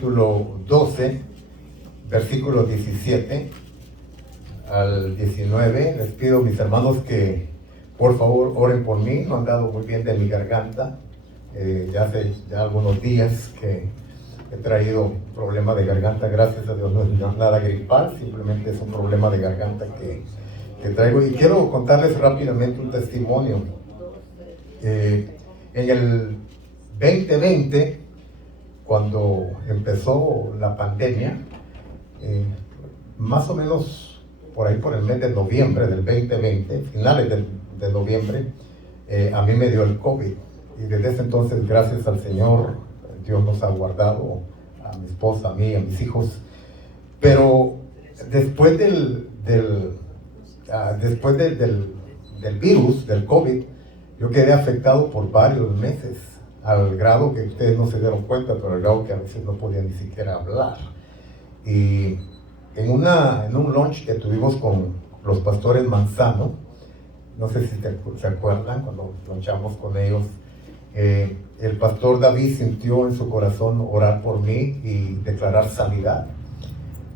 capítulo 12, versículo 17 al 19. Les pido, mis hermanos, que por favor oren por mí. No han dado muy bien de mi garganta. Ya hace algunos días que he traído problema de garganta. Gracias a Dios no es nada gripal, simplemente es un problema de garganta que traigo. Y quiero contarles rápidamente un testimonio. En el 2020, cuando empezó la pandemia, más o menos por ahí por el mes de noviembre del 2020, finales de noviembre, a mí me dio el COVID. Y desde ese entonces, gracias al Señor, Dios nos ha guardado, a mi esposa, a mí, a mis hijos. Pero después del virus, del COVID, yo quedé afectado por varios meses, al grado que ustedes no se dieron cuenta, pero al grado que a veces no podía ni siquiera hablar. Y en un lunch que tuvimos con los pastores Manzano, no sé si se acuerdan, cuando lunchamos con ellos, el pastor David sintió en su corazón orar por mí y declarar sanidad.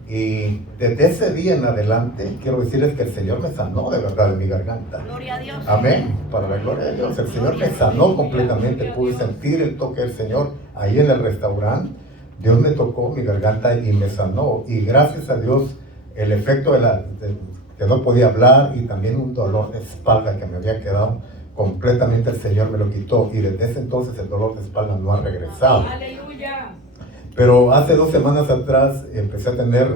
Y desde ese día en adelante, quiero decirles que el Señor me sanó de verdad de mi garganta. Gloria a Dios. Amén, para la gloria de Dios. El Señor me sanó completamente. Pude sentir el toque del Señor ahí en el restaurante. Dios me tocó mi garganta y me sanó. Y gracias a Dios, el efecto que no podía hablar y también un dolor de espalda que me había quedado, completamente el Señor me lo quitó. Y desde ese entonces el dolor de espalda no ha regresado. Aleluya. Pero hace 2 semanas atrás empecé a tener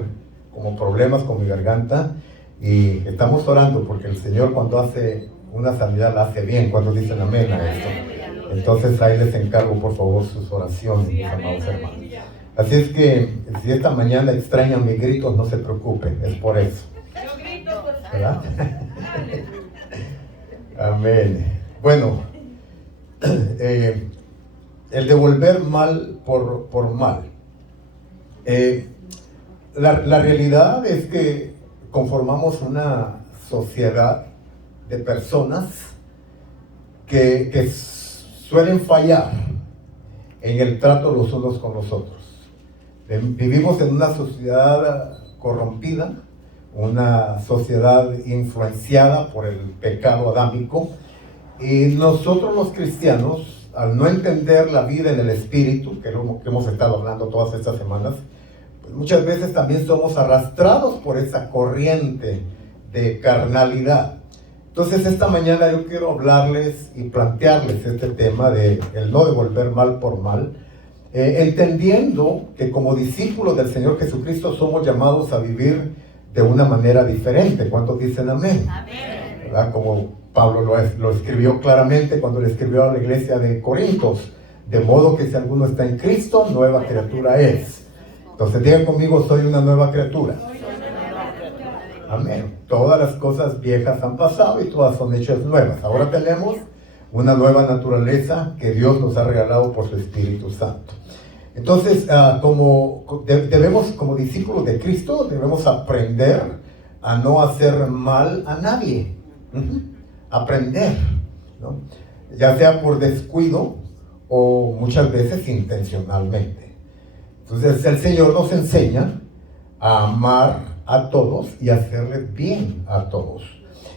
como problemas con mi garganta y estamos orando porque el Señor, cuando hace una sanidad, la hace bien. Cuando dicen amén a esto. Entonces ahí les encargo por favor sus oraciones, mis amados hermanos. Así es que si esta mañana extrañan mis gritos, no se preocupen, es por eso. ¿Verdad? Amén. Bueno, el devolver mal por mal. La realidad es que conformamos una sociedad de personas que suelen fallar en el trato los unos con los otros. Vivimos en una sociedad corrompida, una sociedad influenciada por el pecado adámico, y nosotros los cristianos, al no entender la vida en el Espíritu, que es lo que hemos estado hablando todas estas semanas, pues muchas veces también somos arrastrados por esa corriente de carnalidad. Entonces esta mañana yo quiero hablarles y plantearles este tema de el no devolver mal por mal, entendiendo que como discípulos del Señor Jesucristo somos llamados a vivir de una manera diferente. ¿Cuántos dicen amén? Amén. ¿Verdad? Como Pablo lo escribió claramente cuando le escribió a la iglesia de Corintios, de modo que si alguno está en Cristo, nueva criatura es. Entonces digan conmigo, soy una nueva criatura. Amén. Todas las cosas viejas han pasado y todas son hechas nuevas. Ahora tenemos una nueva naturaleza que Dios nos ha regalado por su Espíritu Santo. Entonces, como discípulos de Cristo, debemos aprender a no hacer mal a nadie. Aprender, ¿no? Ya sea por descuido o muchas veces intencionalmente. Entonces, el Señor nos enseña a amar a todos y hacerles bien a todos.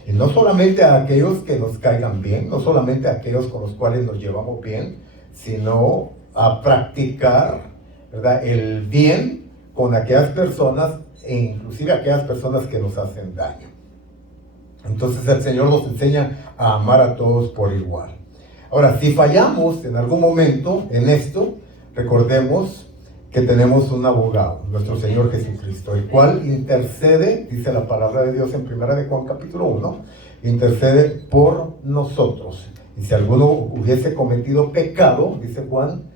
Y no solamente a aquellos que nos caigan bien, no solamente a aquellos con los cuales nos llevamos bien, sino a practicar, ¿verdad?, el bien con aquellas personas, e inclusive aquellas personas que nos hacen daño. Entonces el Señor nos enseña a amar a todos por igual. Ahora, si fallamos en algún momento en esto, recordemos que tenemos un abogado, nuestro Señor Jesucristo, el cual intercede, dice la palabra de Dios en 1 de Juan capítulo 1, intercede por nosotros. Y si alguno hubiese cometido pecado, dice Juan,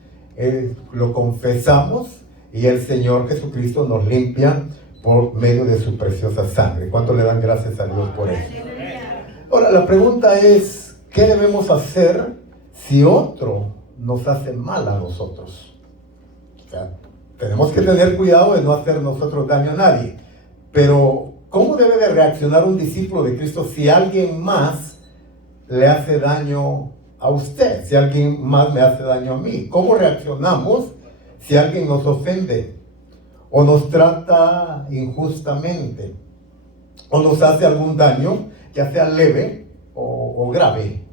lo confesamos y el Señor Jesucristo nos limpia por medio de su preciosa sangre. ¿Cuánto le dan gracias a Dios por eso? Ahora, la pregunta es, ¿qué debemos hacer si otro nos hace mal a nosotros? O sea, tenemos que tener cuidado de no hacer nosotros daño a nadie. Pero, ¿cómo debe de reaccionar un discípulo de Cristo si alguien más le hace daño a usted? Si alguien más me hace daño a mí. ¿Cómo reaccionamos si alguien nos ofende o nos trata injustamente o nos hace algún daño, ya sea leve o grave.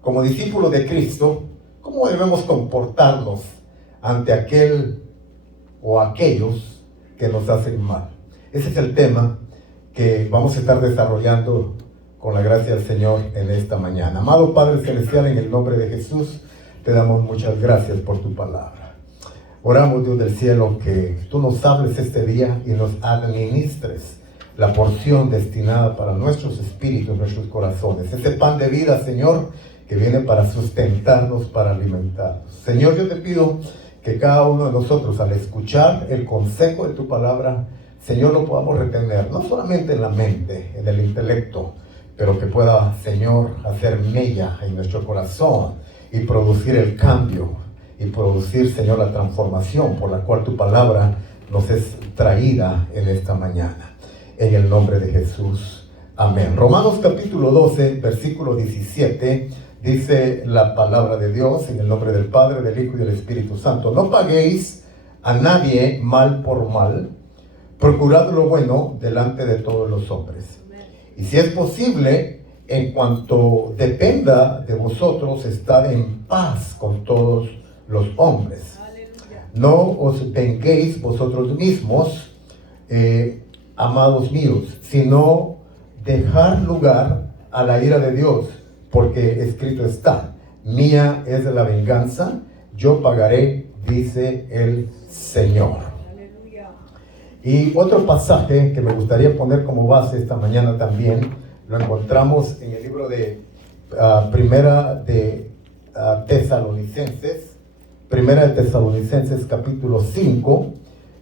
Como discípulos de Cristo, ¿cómo debemos comportarnos ante aquel o aquellos que nos hacen mal? Ese es el tema que vamos a estar desarrollando con la gracia del Señor en esta mañana. Amado Padre Celestial, en el nombre de Jesús, te damos muchas gracias por tu palabra. Oramos, Dios del cielo, que tú nos hables este día y nos administres la porción destinada para nuestros espíritus, nuestros corazones. Ese pan de vida, Señor, que viene para sustentarnos, para alimentarnos. Señor, yo te pido que cada uno de nosotros, al escuchar el consejo de tu palabra, Señor, lo podamos retener, no solamente en la mente, en el intelecto, pero que pueda, Señor, hacer mella en nuestro corazón y producir el cambio y producir, Señor, la transformación por la cual tu palabra nos es traída en esta mañana. En el nombre de Jesús. Amén. Romanos capítulo 12, versículo 17, dice la palabra de Dios, en el nombre del Padre, del Hijo y del Espíritu Santo. No paguéis a nadie mal por mal, procurad lo bueno delante de todos los hombres. Y si es posible, en cuanto dependa de vosotros, estad en paz con todos los hombres. No os venguéis vosotros mismos, amados míos, sino dejar lugar a la ira de Dios, porque escrito está: mía es la venganza, yo pagaré, dice el Señor. Y otro pasaje que me gustaría poner como base esta mañana también, lo encontramos en el libro de Primera de Tesalonicenses capítulo 5,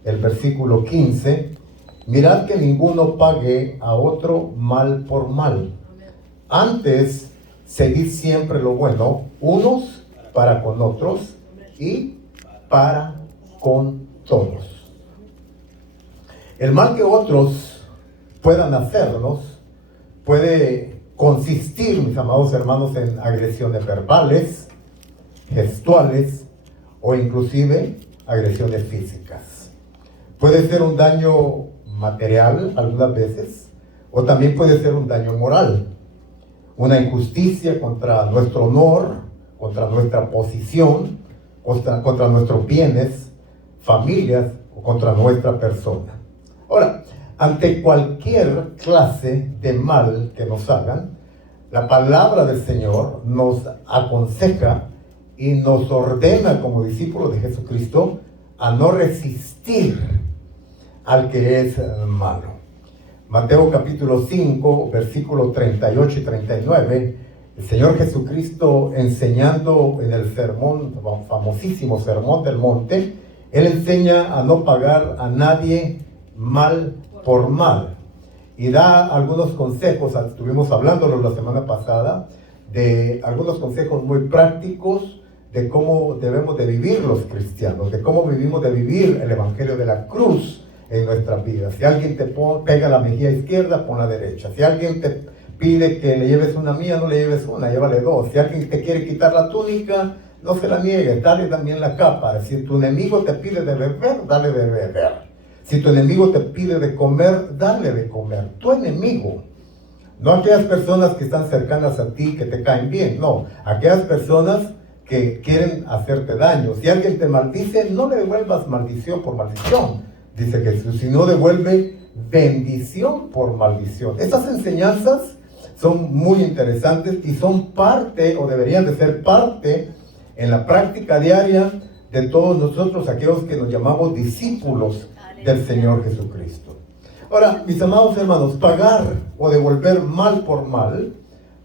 el versículo 15. Mirad que ninguno pague a otro mal por mal. Antes, seguid siempre lo bueno, unos para con otros y para con todos. El mal que otros puedan hacernos puede consistir, mis amados hermanos, en agresiones verbales, gestuales o inclusive agresiones físicas. Puede ser un daño material algunas veces, o también puede ser un daño moral, una injusticia contra nuestro honor, contra nuestra posición, contra nuestros bienes, familias o contra nuestra persona. Ahora, ante cualquier clase de mal que nos hagan, la palabra del Señor nos aconseja y nos ordena como discípulos de Jesucristo a no resistir al que es malo. Mateo capítulo 5, versículos 38 y 39, el Señor Jesucristo, enseñando en el sermón, famosísimo sermón del monte, Él enseña a no pagar a nadie mal por mal. Y da algunos consejos, estuvimos hablándolo la semana pasada, de algunos consejos muy prácticos de cómo debemos de vivir los cristianos, de cómo vivimos de vivir el Evangelio de la cruz en nuestras vidas. Si alguien te pega la mejilla izquierda, pon la derecha. Si alguien te pide que le lleves una mía, no le lleves una, llévale dos. Si alguien te quiere quitar la túnica, no se la niegues, dale también la capa. Si tu enemigo te pide de beber, dale de beber. Si tu enemigo te pide de comer, dale de comer. Tu enemigo, no aquellas personas que están cercanas a ti, que te caen bien, no, aquellas personas que quieren hacerte daño. Si alguien te maldice, no le devuelvas maldición por maldición, dice Jesús, sino devuelve bendición por maldición. Estas enseñanzas son muy interesantes y son parte, o deberían de ser parte, en la práctica diaria de todos nosotros, aquellos que nos llamamos discípulos del Señor Jesucristo. Ahora, mis amados hermanos, pagar o devolver mal por mal,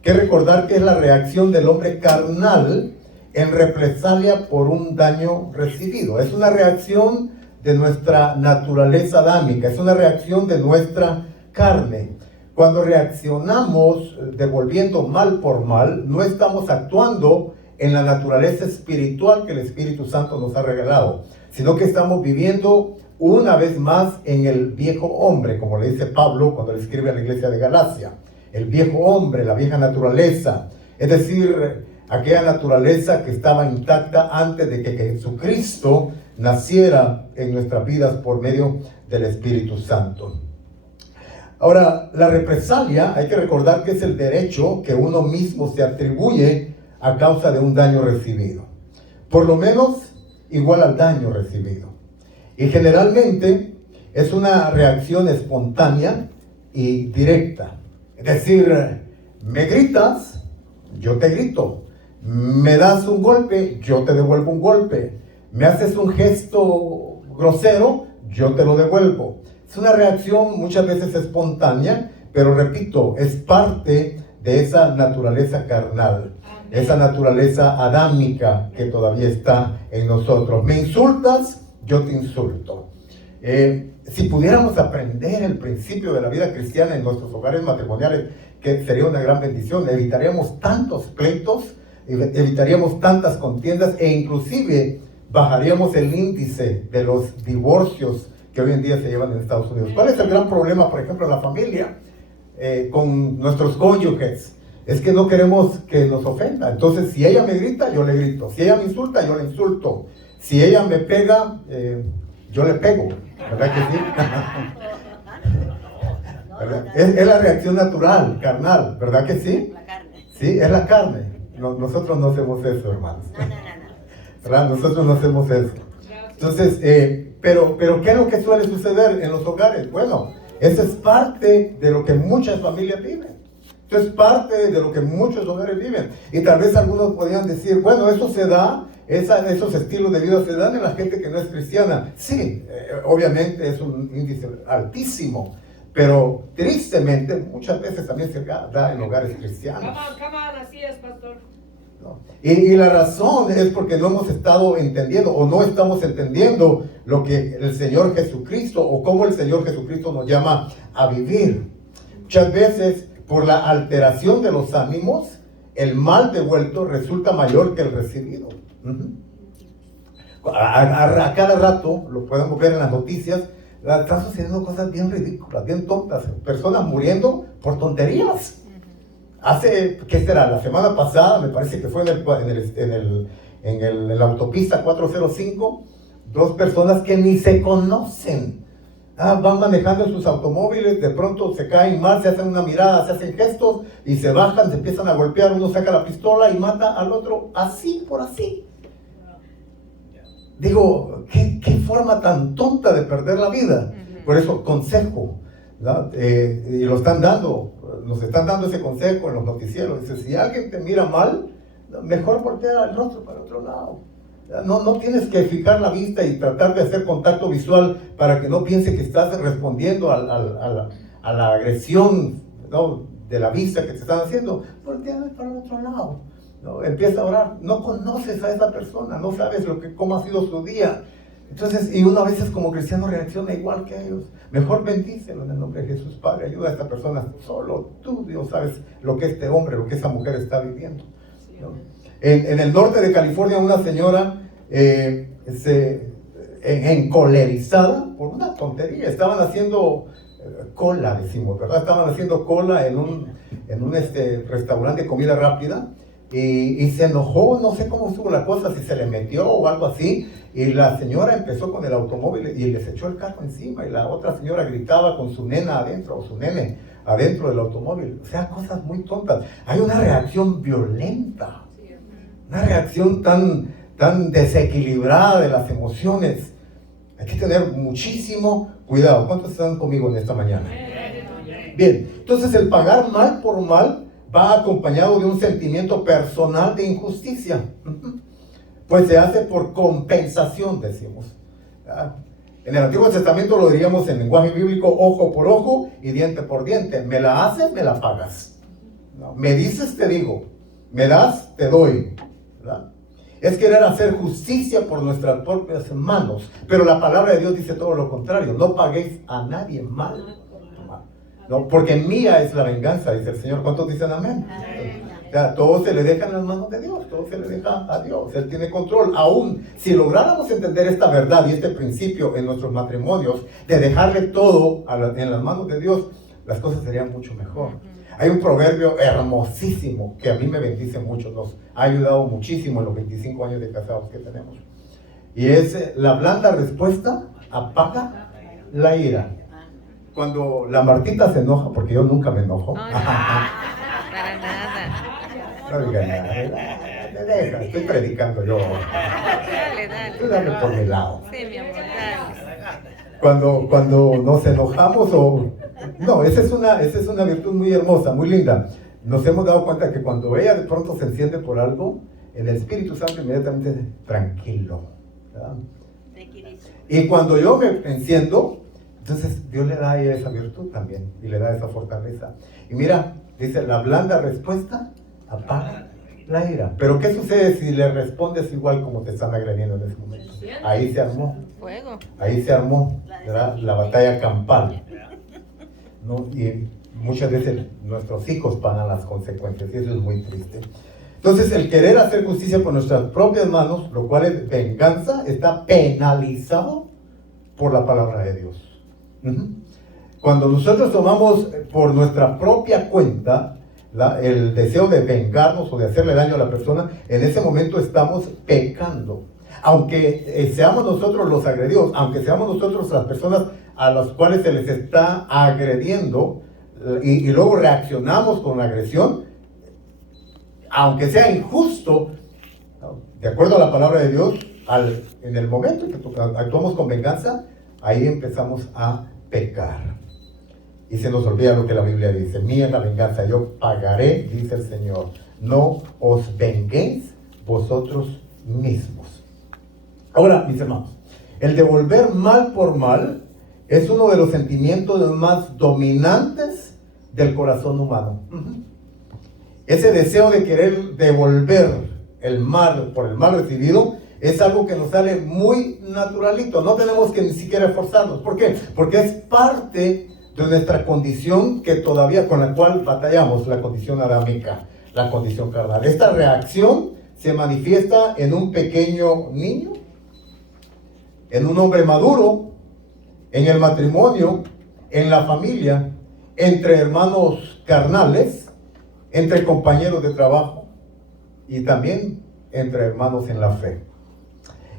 que recordar que es la reacción del hombre carnal en represalia por un daño recibido. Es una reacción de nuestra naturaleza adámica, es una reacción de nuestra carne. Cuando reaccionamos devolviendo mal por mal, no estamos actuando en la naturaleza espiritual que el Espíritu Santo nos ha regalado, sino que estamos viviendo una vez más en el viejo hombre, como le dice Pablo cuando le escribe a la iglesia de Galacia. El viejo hombre, la vieja naturaleza, es decir, aquella naturaleza que estaba intacta antes de que Jesucristo naciera en nuestras vidas por medio del Espíritu Santo. Ahora, la represalia, hay que recordar que es el derecho que uno mismo se atribuye a causa de un daño recibido, por lo menos igual al daño recibido. Y generalmente es una reacción espontánea y directa. Es decir, me gritas, yo te grito. Me das un golpe, yo te devuelvo un golpe. Me haces un gesto grosero, yo te lo devuelvo. Es una reacción muchas veces espontánea, pero repito, es parte de esa naturaleza carnal, esa naturaleza adámica que todavía está en nosotros. Me insultas, yo te insulto. Si pudiéramos aprender el principio de la vida cristiana en nuestros hogares matrimoniales, que sería una gran bendición, evitaríamos tantos pleitos, evitaríamos tantas contiendas e inclusive bajaríamos el índice de los divorcios que hoy en día se llevan en Estados Unidos. ¿Cuál es el gran problema, por ejemplo, en la familia con nuestros cónyuges? Es que no queremos que nos ofenda. Entonces, si ella me grita, yo le grito. Si ella me insulta, yo le insulto. Si ella me pega, yo le pego. ¿Verdad que sí? ¿Verdad? Es la reacción natural, carnal. ¿Verdad que sí? La carne. Sí, es la carne. Nosotros no hacemos eso, hermanos. ¿Verdad? Nosotros no hacemos eso. Entonces, pero ¿qué es lo que suele suceder en los hogares? Bueno, eso es parte de lo que muchas familias viven. Eso es parte de lo que muchos hogares viven. Y tal vez algunos podrían decir, bueno, eso se da, esos estilos de vida se dan en la gente que no es cristiana. Sí, obviamente es un índice altísimo, pero tristemente muchas veces también se da en hogares cristianos. Come on, así es, pastor. ¿No? Y la razón es porque no hemos estado entendiendo o no estamos entendiendo lo que el Señor Jesucristo o cómo el Señor Jesucristo nos llama a vivir. Muchas veces, por la alteración de los ánimos, el mal devuelto resulta mayor que el recibido. A cada rato, lo podemos ver en las noticias, están sucediendo cosas bien ridículas, bien tontas, personas muriendo por tonterías. Hace, ¿qué será? La semana pasada, me parece que fue en la autopista 405, 2 personas que ni se conocen. Van manejando en sus automóviles, de pronto se caen mal, se hacen una mirada, se hacen gestos y se bajan, se empiezan a golpear, uno saca la pistola y mata al otro, así por así. Digo, ¿qué forma tan tonta de perder la vida? Por eso, consejo, ¿no? Y lo están dando, nos están dando ese consejo en los noticieros. Dice, si alguien te mira mal, mejor voltea el rostro para otro lado. No tienes que fijar la vista y tratar de hacer contacto visual para que no piense que estás respondiendo a la agresión, ¿no?, de la vista que te están haciendo. Voltea para el otro lado, ¿no? Empieza a orar. No conoces a esa persona, no sabes cómo ha sido su día. Entonces, y uno a veces como cristiano reacciona igual que ellos. Mejor bendícelo en el nombre de Jesús. Padre, ayuda a esta persona. Solo tú, Dios, sabes lo que este hombre, lo que esa mujer está viviendo, ¿no? En el norte de California, una señora encolerizada por una tontería. Estaban haciendo cola, decimos, ¿verdad? Estaban haciendo cola en un restaurante de comida rápida y se enojó, no sé cómo estuvo la cosa, si se le metió o algo así, y la señora empezó con el automóvil y les echó el carro encima, y la otra señora gritaba con su nena adentro, o su nene adentro del automóvil. O sea, cosas muy tontas. Hay una reacción violenta, una reacción tan desequilibrada de las emociones. Hay que tener muchísimo cuidado. ¿Cuántos están conmigo en esta mañana? Bien, entonces el pagar mal por mal va acompañado de un sentimiento personal de injusticia. Pues se hace por compensación, decimos. En el Antiguo Testamento lo diríamos en lenguaje bíblico, ojo por ojo y diente por diente. Me la haces, me la pagas. Me dices, te digo. Me das, te doy. ¿Verdad? Es querer hacer justicia por nuestras propias manos. Pero la palabra de Dios dice todo lo contrario. No paguéis a nadie mal. No, porque mía es la venganza, dice el Señor. ¿Cuántos dicen amén? O sea, todo se le deja en las manos de Dios, todo se le deja a Dios. Él tiene control. Aún si lográramos entender esta verdad y este principio en nuestros matrimonios, de dejarle todo en las manos de Dios, las cosas serían mucho mejor. Hay un proverbio hermosísimo que a mí me bendice mucho, nos ha ayudado muchísimo en los 25 años de casados que tenemos. Y es la blanda respuesta apaga la ira. Cuando la Martita se enoja, porque yo nunca me enojo. No, para nada. No diga nada. Me deja, estoy predicando yo. Dale. Tú dale por mi lado. Sí, mi amor, dale. Cuando nos enojamos No, esa es una virtud muy hermosa, muy linda. Nos hemos dado cuenta que cuando ella de pronto se enciende por algo, el Espíritu Santo inmediatamente dice, tranquilo, ¿verdad? Y cuando yo me enciendo, entonces Dios le da a ella esa virtud también, y le da esa fortaleza. Y mira, dice, la blanda respuesta apaga la ira. Pero ¿qué sucede si le respondes igual como te están agrediendo en ese momento? Ahí se armó. Fuego. Ahí se armó, ¿verdad? La batalla campal, ¿no? Y muchas veces nuestros hijos pagan las consecuencias, y eso es muy triste. Entonces, el querer hacer justicia por nuestras propias manos, lo cual es venganza, está penalizado por la palabra de Dios. Cuando nosotros tomamos por nuestra propia cuenta el deseo de vengarnos o de hacerle daño a la persona, en ese momento estamos pecando. Aunque seamos nosotros los agredidos, aunque seamos nosotros las personas a las cuales se les está agrediendo, y luego reaccionamos con la agresión, aunque sea injusto, de acuerdo a la palabra de Dios, en el momento en que actuamos con venganza, ahí empezamos a pecar. Y se nos olvida lo que la Biblia dice: mía es la venganza, yo pagaré, dice el Señor. No os venguéis vosotros mismos. Ahora, mis hermanos, el devolver mal por mal es uno de los sentimientos más dominantes del corazón humano. Ese deseo de querer devolver el mal por el mal recibido es algo que nos sale muy naturalito. No tenemos que ni siquiera esforzarnos. ¿Por qué? Porque es parte de nuestra condición que todavía con la cual batallamos, la condición adámica, la condición carnal. Esta reacción se manifiesta en un pequeño niño, en un hombre maduro, en el matrimonio, en la familia, entre hermanos carnales, entre compañeros de trabajo y también entre hermanos en la fe.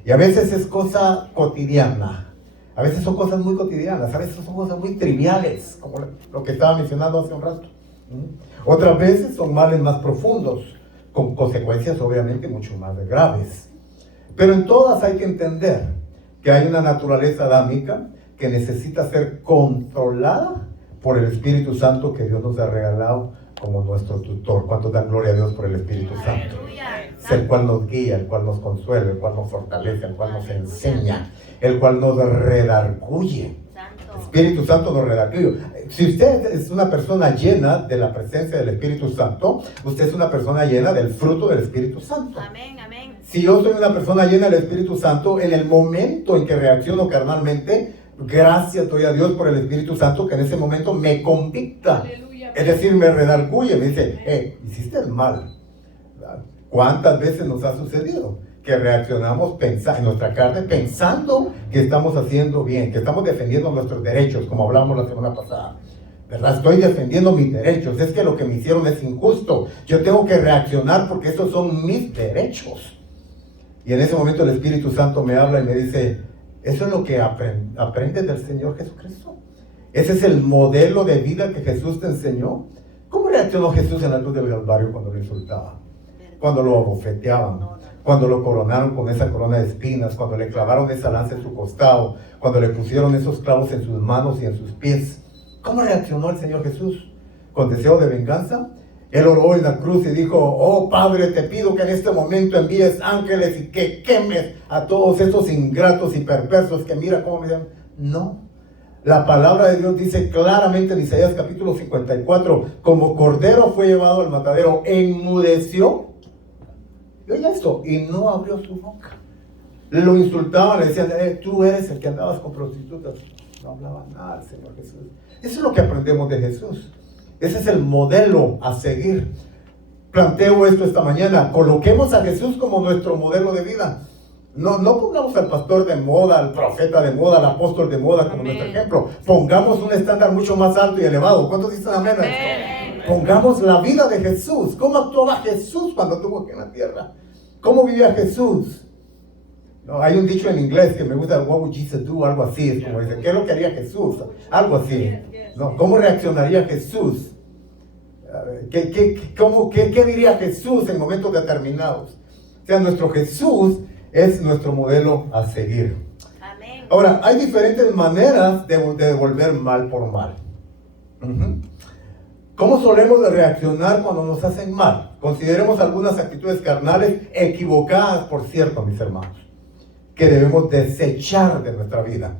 Y a veces es cosa cotidiana. A veces son cosas muy cotidianas, a veces son cosas muy triviales, como lo que estaba mencionando hace un rato. Otras veces son males más profundos, con consecuencias obviamente mucho más graves. Pero en todas hay que entender que hay una naturaleza adámica que necesita ser controlada por el Espíritu Santo que Dios nos ha regalado como nuestro tutor. ¿Cuántos dan gloria a Dios por el Espíritu Santo? Es el cual nos guía, el cual nos consuela, el cual nos fortalece, el cual nos enseña, el cual nos redarguye. El Espíritu Santo nos redarguye. Si usted es una persona llena de la presencia del Espíritu Santo, usted es una persona llena del fruto del Espíritu Santo. Amén, amén. Si yo soy una persona llena del Espíritu Santo, en el momento en que reacciono carnalmente, gracias doy a Dios por el Espíritu Santo que en ese momento me convicta. Aleluya. Es decir, me redarguye, me dice, hiciste el mal. ¿Cuántas veces nos ha sucedido que reaccionamos en nuestra carne pensando que estamos haciendo bien, que estamos defendiendo nuestros derechos, como hablamos la semana pasada? ¿Verdad? Estoy defendiendo mis derechos, es que lo que me hicieron es injusto, yo tengo que reaccionar porque estos son mis derechos. Y en ese momento el Espíritu Santo me habla y me dice, eso es lo que aprendes del Señor Jesucristo. Ese es el modelo de vida que Jesús te enseñó. ¿Cómo reaccionó Jesús en la cruz del Calvario cuando lo insultaban? Cuando lo abofeteaban, cuando lo coronaron con esa corona de espinas, cuando le clavaron esa lanza en su costado, cuando le pusieron esos clavos en sus manos y en sus pies. ¿Cómo reaccionó el Señor Jesús? ¿Con deseo de venganza? Él oró en la cruz y dijo, oh Padre, te pido que en este momento envíes ángeles y que quemes a todos estos ingratos y perversos que mira cómo me llaman. No. La palabra de Dios dice claramente en Isaías capítulo 54, como cordero fue llevado al matadero, enmudeció. Y oye esto, y no abrió su boca. Lo insultaban, le decían, tú eres el que andabas con prostitutas. No hablaba nada el Señor Jesús. Eso es lo que aprendemos de Jesús. Ese es el modelo a seguir. Planteo esto esta mañana. Coloquemos a Jesús como nuestro modelo de vida. No pongamos al pastor de moda, al profeta de moda, al apóstol de moda como nuestro ejemplo. Pongamos un estándar mucho más alto y elevado. ¿Cuántos dicen amén a esto? Pongamos la vida de Jesús. ¿Cómo actuaba Jesús cuando estuvo aquí en la tierra? ¿Cómo vivía Jesús? No, hay un dicho en inglés que me gusta, what would Jesus do, algo así, es como dice, ¿qué es lo que haría Jesús? Algo así, ¿no? ¿Cómo reaccionaría Jesús? ¿Qué diría Jesús en momentos determinados? O sea, nuestro Jesús es nuestro modelo a seguir. Amén. Ahora, hay diferentes maneras de devolver mal por mal. ¿Cómo solemos de reaccionar cuando nos hacen mal? Consideremos algunas actitudes carnales equivocadas, por cierto, mis hermanos, que debemos desechar de nuestra vida.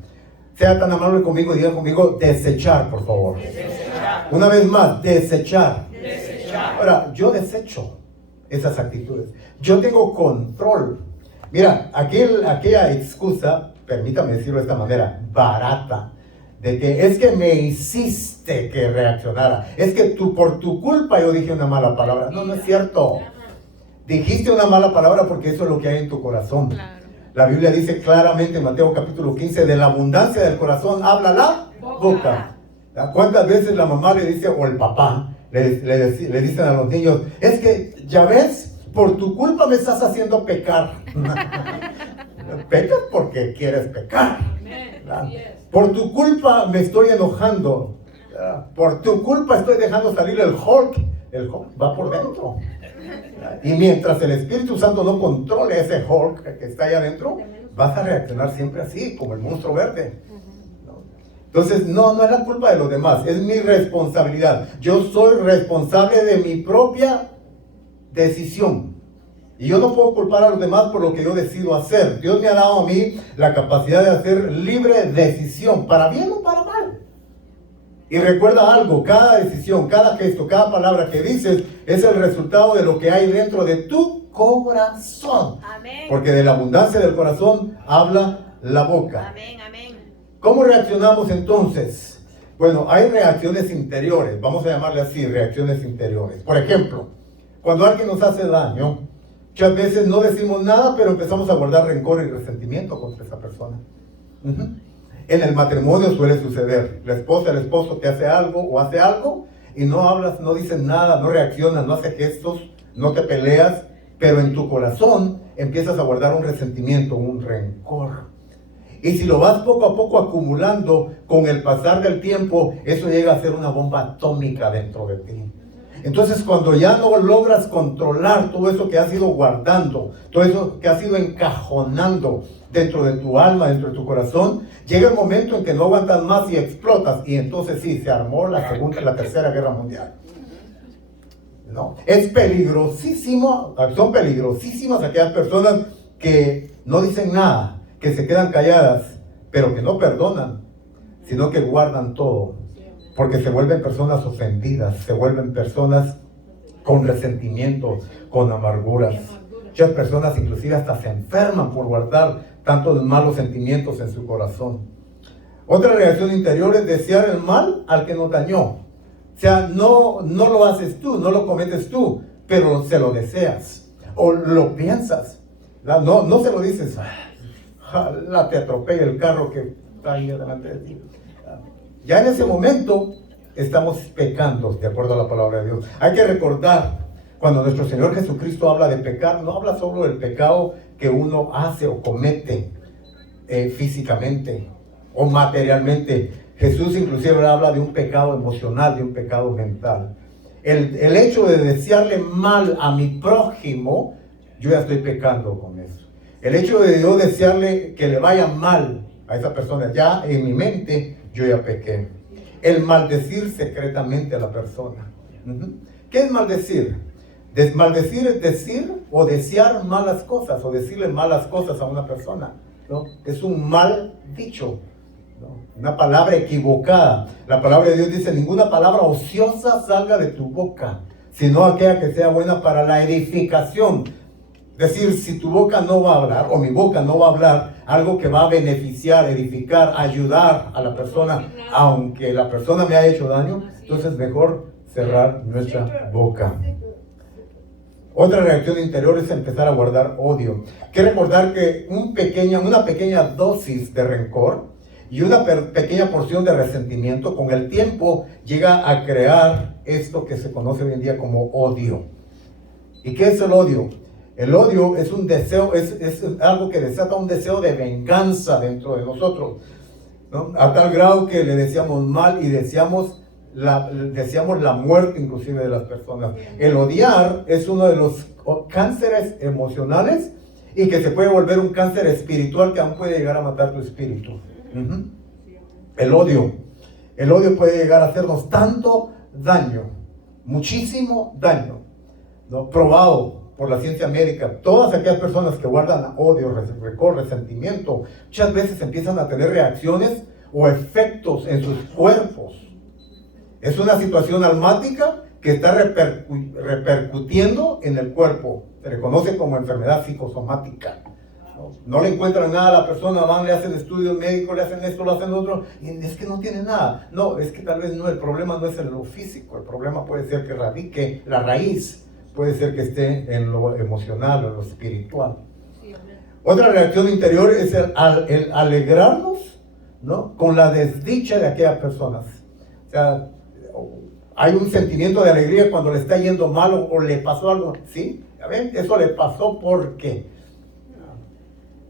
Sea tan amable conmigo y diga conmigo, desechar, por favor. Desechar. Una vez más, desechar. Desechar. Ahora, yo desecho esas actitudes. Yo tengo control. Mira, aquella excusa, permítame decirlo de esta manera, barata, de que es que me hiciste que reaccionara. Es que por tu culpa yo dije una mala palabra. No, no es cierto. Dijiste una mala palabra porque eso es lo que hay en tu corazón. Claro. La Biblia dice claramente en Mateo capítulo 15, de la abundancia del corazón habla la boca. ¿Cuántas veces la mamá le dice, o el papá, le dicen a los niños, es que ya ves, por tu culpa me estás haciendo pecar? Pecas porque quieres pecar. Por tu culpa me estoy enojando. Por tu culpa estoy dejando salir el Hulk. El Hulk va por dentro. Y mientras el Espíritu Santo no controle ese Hulk que está ahí adentro, vas a reaccionar siempre así, como el monstruo verde. Entonces, no es la culpa de los demás, es mi responsabilidad. Yo soy responsable de mi propia decisión. Y yo no puedo culpar a los demás por lo que yo decido hacer. Dios me ha dado a mí la capacidad de hacer libre decisión, para bien o para mal. Y recuerda algo, cada decisión, cada gesto, cada palabra que dices es el resultado de lo que hay dentro de tu corazón. Amén. Porque de la abundancia del corazón habla la boca. Amén, amén. ¿Cómo reaccionamos entonces? Bueno, hay reacciones interiores, vamos a llamarle así, reacciones interiores. Por ejemplo, cuando alguien nos hace daño, muchas veces no decimos nada, pero empezamos a guardar rencor y resentimiento contra esa persona. En el matrimonio suele suceder. La esposa, el esposo te hace algo o hace algo y no hablas, no dices nada, no reaccionas, no haces gestos, no te peleas, pero en tu corazón empiezas a guardar un resentimiento, un rencor. Y si lo vas poco a poco acumulando, con el pasar del tiempo, eso llega a ser una bomba atómica dentro de ti. Entonces, cuando ya no logras controlar todo eso que has ido guardando, todo eso que has ido encajonando dentro de tu alma, dentro de tu corazón, llega el momento en que no aguantas más y explotas. Y entonces sí, se armó la segunda y la tercera guerra mundial. ¿No? Es peligrosísimo, son peligrosísimas aquellas personas que no dicen nada, que se quedan calladas, pero que no perdonan, sino que guardan todo. Porque se vuelven personas ofendidas, se vuelven personas con resentimiento, con amarguras. Muchas personas inclusive hasta se enferman por guardar tantos malos sentimientos en su corazón. Otra reacción interior es desear el mal al que nos dañó. O sea, no lo haces tú, no lo cometes tú, pero se lo deseas o lo piensas. No se lo dices, ojalá te atropelle el carro que está ahí delante de ti. Ya en ese momento estamos pecando, de acuerdo a la palabra de Dios. Hay que recordar, cuando nuestro Señor Jesucristo habla de pecar, no habla solo del pecado que uno hace o comete físicamente o materialmente. Jesús inclusive habla de un pecado emocional, de un pecado mental. El hecho de desearle mal a mi prójimo, yo ya estoy pecando con eso. El hecho de yo desearle que le vaya mal a esa persona, ya en mi mente, yo ya pequé. El maldecir secretamente a la persona. ¿Qué es maldecir? Maldecir es decir o desear malas cosas o decirle malas cosas a una persona, ¿no? Es un mal dicho, ¿no? Una palabra equivocada. La palabra de Dios dice, ninguna palabra ociosa salga de tu boca, sino aquella que sea buena para la edificación. Es decir, si tu boca no va a hablar, o mi boca no va a hablar, algo que va a beneficiar, edificar, ayudar a la persona, aunque la persona me ha hecho daño, entonces mejor cerrar nuestra boca. Otra reacción interior es empezar a guardar odio. Hay que recordar que una pequeña dosis de rencor y una pequeña porción de resentimiento con el tiempo llega a crear esto que se conoce hoy en día como odio. ¿Y qué es el odio? El odio es un deseo, es algo que desata un deseo de venganza dentro de nosotros, ¿no? A tal grado que le deseamos mal y deseamos la muerte inclusive de las personas. El odiar es uno de los cánceres emocionales y que se puede volver un cáncer espiritual que aún puede llegar a matar tu espíritu. El odio puede llegar a hacernos tanto daño, muchísimo daño, ¿no? Probado por la ciencia médica. Todas aquellas personas que guardan odio, rencor, resentimiento, muchas veces empiezan a tener reacciones o efectos en sus cuerpos. Es una situación almática que está repercutiendo en el cuerpo. Se le conoce como enfermedad psicosomática. No le encuentran nada a la persona, van, le hacen estudios médicos, le hacen esto, lo hacen otro, y es que no tiene nada. No, es que tal vez no, el problema no es en lo físico, el problema puede ser que radique, la raíz puede ser que esté en lo emocional o en lo espiritual. Otra reacción interior es el alegrarnos, ¿no?, con la desdicha de aquellas personas. O sea, hay un sentimiento de alegría cuando le está yendo mal o le pasó algo. ¿Sí? ¿Ya ven? Eso le pasó porque...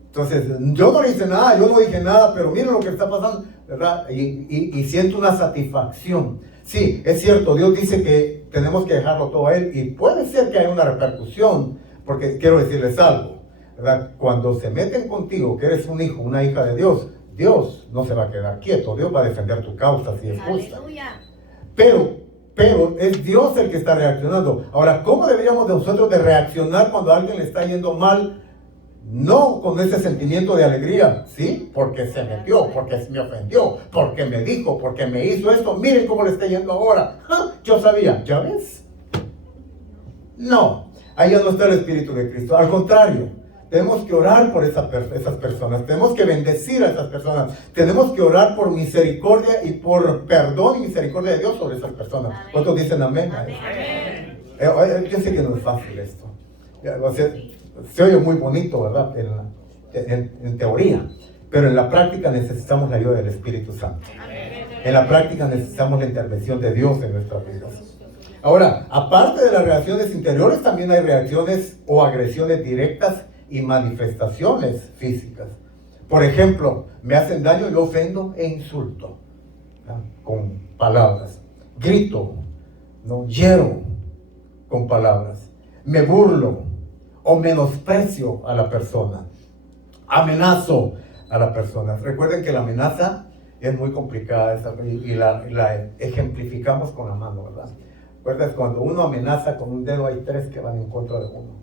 Entonces, yo no le hice nada, yo no dije nada, pero miren lo que está pasando, ¿verdad? Y siento una satisfacción. Sí, es cierto, Dios dice que tenemos que dejarlo todo a Él, y puede ser que haya una repercusión, porque quiero decirles algo, ¿verdad? Cuando se meten contigo, que eres un hijo, una hija de Dios, Dios no se va a quedar quieto, Dios va a defender tu causa si es justa. Pero es Dios el que está reaccionando. Ahora, ¿cómo deberíamos nosotros de reaccionar cuando a alguien le está yendo mal? No con ese sentimiento de alegría, ¿sí? Porque se metió, porque me ofendió, porque me dijo, porque me hizo esto. Miren cómo le está yendo ahora. ¡Ah! Yo sabía, ¿ya ves? No, ahí ya no está el Espíritu de Cristo. Al contrario, tenemos que orar por esas personas. Tenemos que bendecir a esas personas. Tenemos que orar por misericordia y por perdón y misericordia de Dios sobre esas personas. ¿Cuántos dicen amén? Amén. Yo sé que no es fácil esto. Se oye muy bonito, ¿verdad? En teoría, pero en la práctica necesitamos la ayuda del Espíritu Santo. En la práctica necesitamos la intervención de Dios en nuestras vidas. Ahora, aparte de las reacciones interiores, también hay reacciones o agresiones directas y manifestaciones físicas. Por ejemplo, me hacen daño, yo ofendo e insulto, ¿no?, con palabras. Grito, ¿no?, hiero con palabras. Me burlo o menosprecio a la persona, amenazo a la persona. Recuerden que la amenaza es muy complicada y la ejemplificamos con la mano, ¿verdad? ¿Recuerdas cuando uno amenaza con un dedo? Hay 3 que van en contra de uno,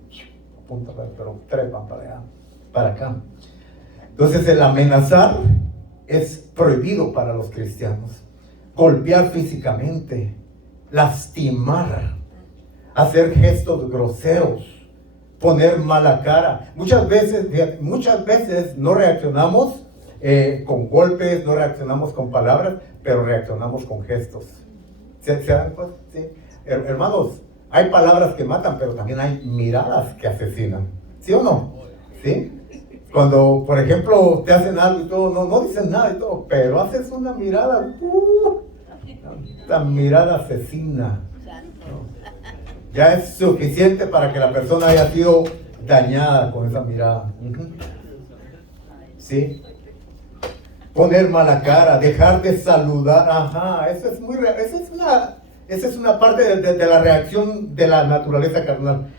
apunta, pero 3 van para allá, para acá. Entonces el amenazar es prohibido para los cristianos. Golpear físicamente, lastimar, hacer gestos groseros, poner mala cara. Muchas veces no reaccionamos con golpes, no reaccionamos con palabras, pero reaccionamos con gestos. ¿Se dan cuenta? ¿Sí? Hermanos, hay palabras que matan, pero también hay miradas que asesinan. ¿Sí o no? ¿Sí? Cuando, por ejemplo, te hacen algo y todo, no dicen nada y todo, pero haces una mirada, la mirada asesina. Ya es suficiente para que la persona haya sido dañada con esa mirada. ¿Sí? Poner mala cara, dejar de saludar. Ajá, esa es una parte de la reacción de la naturaleza carnal,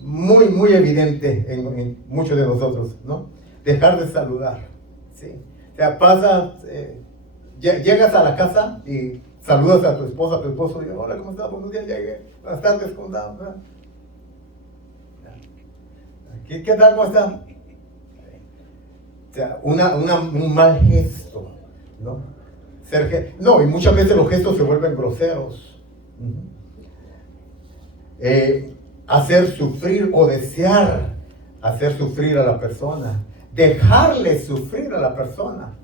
muy, muy evidente en muchos de nosotros, ¿no? Dejar de saludar. ¿Sí? O sea, llegas a la casa y saludas a tu esposa, a tu esposo, y hola, ¿cómo estás? Buenos días, llegué. Buenas tardes, ¿cómo estás? ¿Qué tal? ¿Cómo estás? O sea, un mal gesto, ¿no? No, y muchas veces los gestos se vuelven groseros. Hacer sufrir o desear hacer sufrir a la persona, dejarle sufrir a la persona.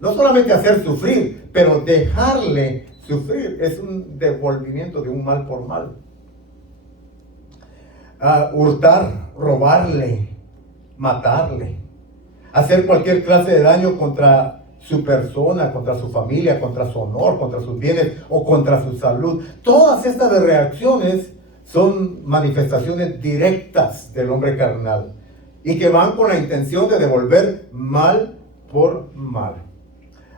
No solamente hacer sufrir, pero dejarle sufrir es un devolvimiento de un mal por mal. Hurtar, robarle, matarle, hacer cualquier clase de daño contra su persona, contra su familia, contra su honor, contra sus bienes o contra su salud. Todas estas reacciones son manifestaciones directas del hombre carnal y que van con la intención de devolver mal por mal.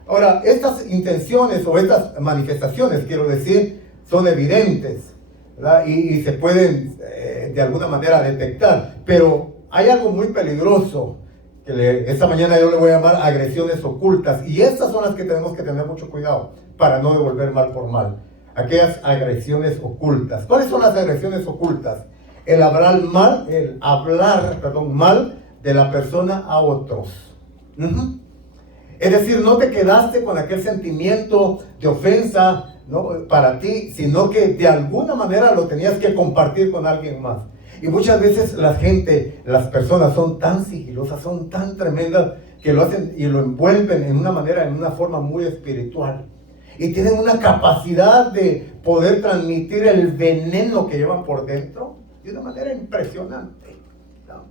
Ahora, estas intenciones o estas manifestaciones, quiero decir, son evidentes, ¿verdad? Y se pueden de alguna manera detectar, pero hay algo muy peligroso que esta mañana yo le voy a llamar agresiones ocultas, y estas son las que tenemos que tener mucho cuidado para no devolver mal por mal. Aquellas agresiones ocultas. ¿Cuáles son las agresiones ocultas? El hablar mal de la persona a otros. Es decir, no te quedaste con aquel sentimiento de ofensa, ¿no?, para ti, sino que de alguna manera lo tenías que compartir con alguien más. Y muchas veces las personas son tan sigilosas, son tan tremendas, que lo hacen y lo envuelven en una forma muy espiritual. Y tienen una capacidad de poder transmitir el veneno que llevan por dentro de una manera impresionante, ¿no?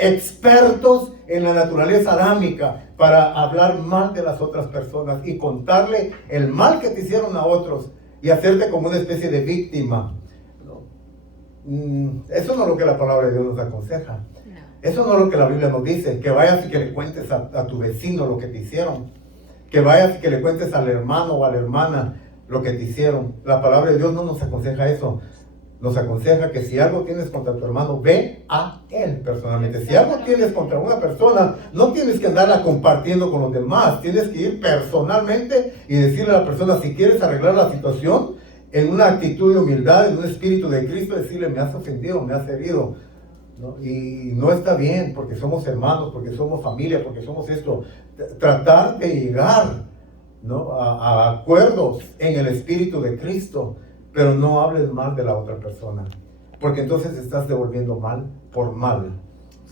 Expertos en la naturaleza adámica para hablar mal de las otras personas y contarle el mal que te hicieron a otros y hacerte como una especie de víctima, ¿no? Eso no es lo que la palabra de Dios nos aconseja. Eso no es lo que la Biblia nos dice, que vayas y que le cuentes a tu vecino lo que te hicieron, que vayas y que le cuentes al hermano o a la hermana lo que te hicieron. La palabra de Dios no nos aconseja eso. Nos aconseja que si algo tienes contra tu hermano, ve a él personalmente. Si algo tienes contra una persona, no tienes que andarla compartiendo con los demás. Tienes que ir personalmente y decirle a la persona, si quieres arreglar la situación, en una actitud de humildad, en un espíritu de Cristo, decirle, me has ofendido, me has herido, ¿no? Y no está bien, porque somos hermanos, porque somos familia, porque somos esto. Tratar de llegar, ¿no?, a acuerdos en el espíritu de Cristo, pero no hables mal de la otra persona, porque entonces estás devolviendo mal por mal.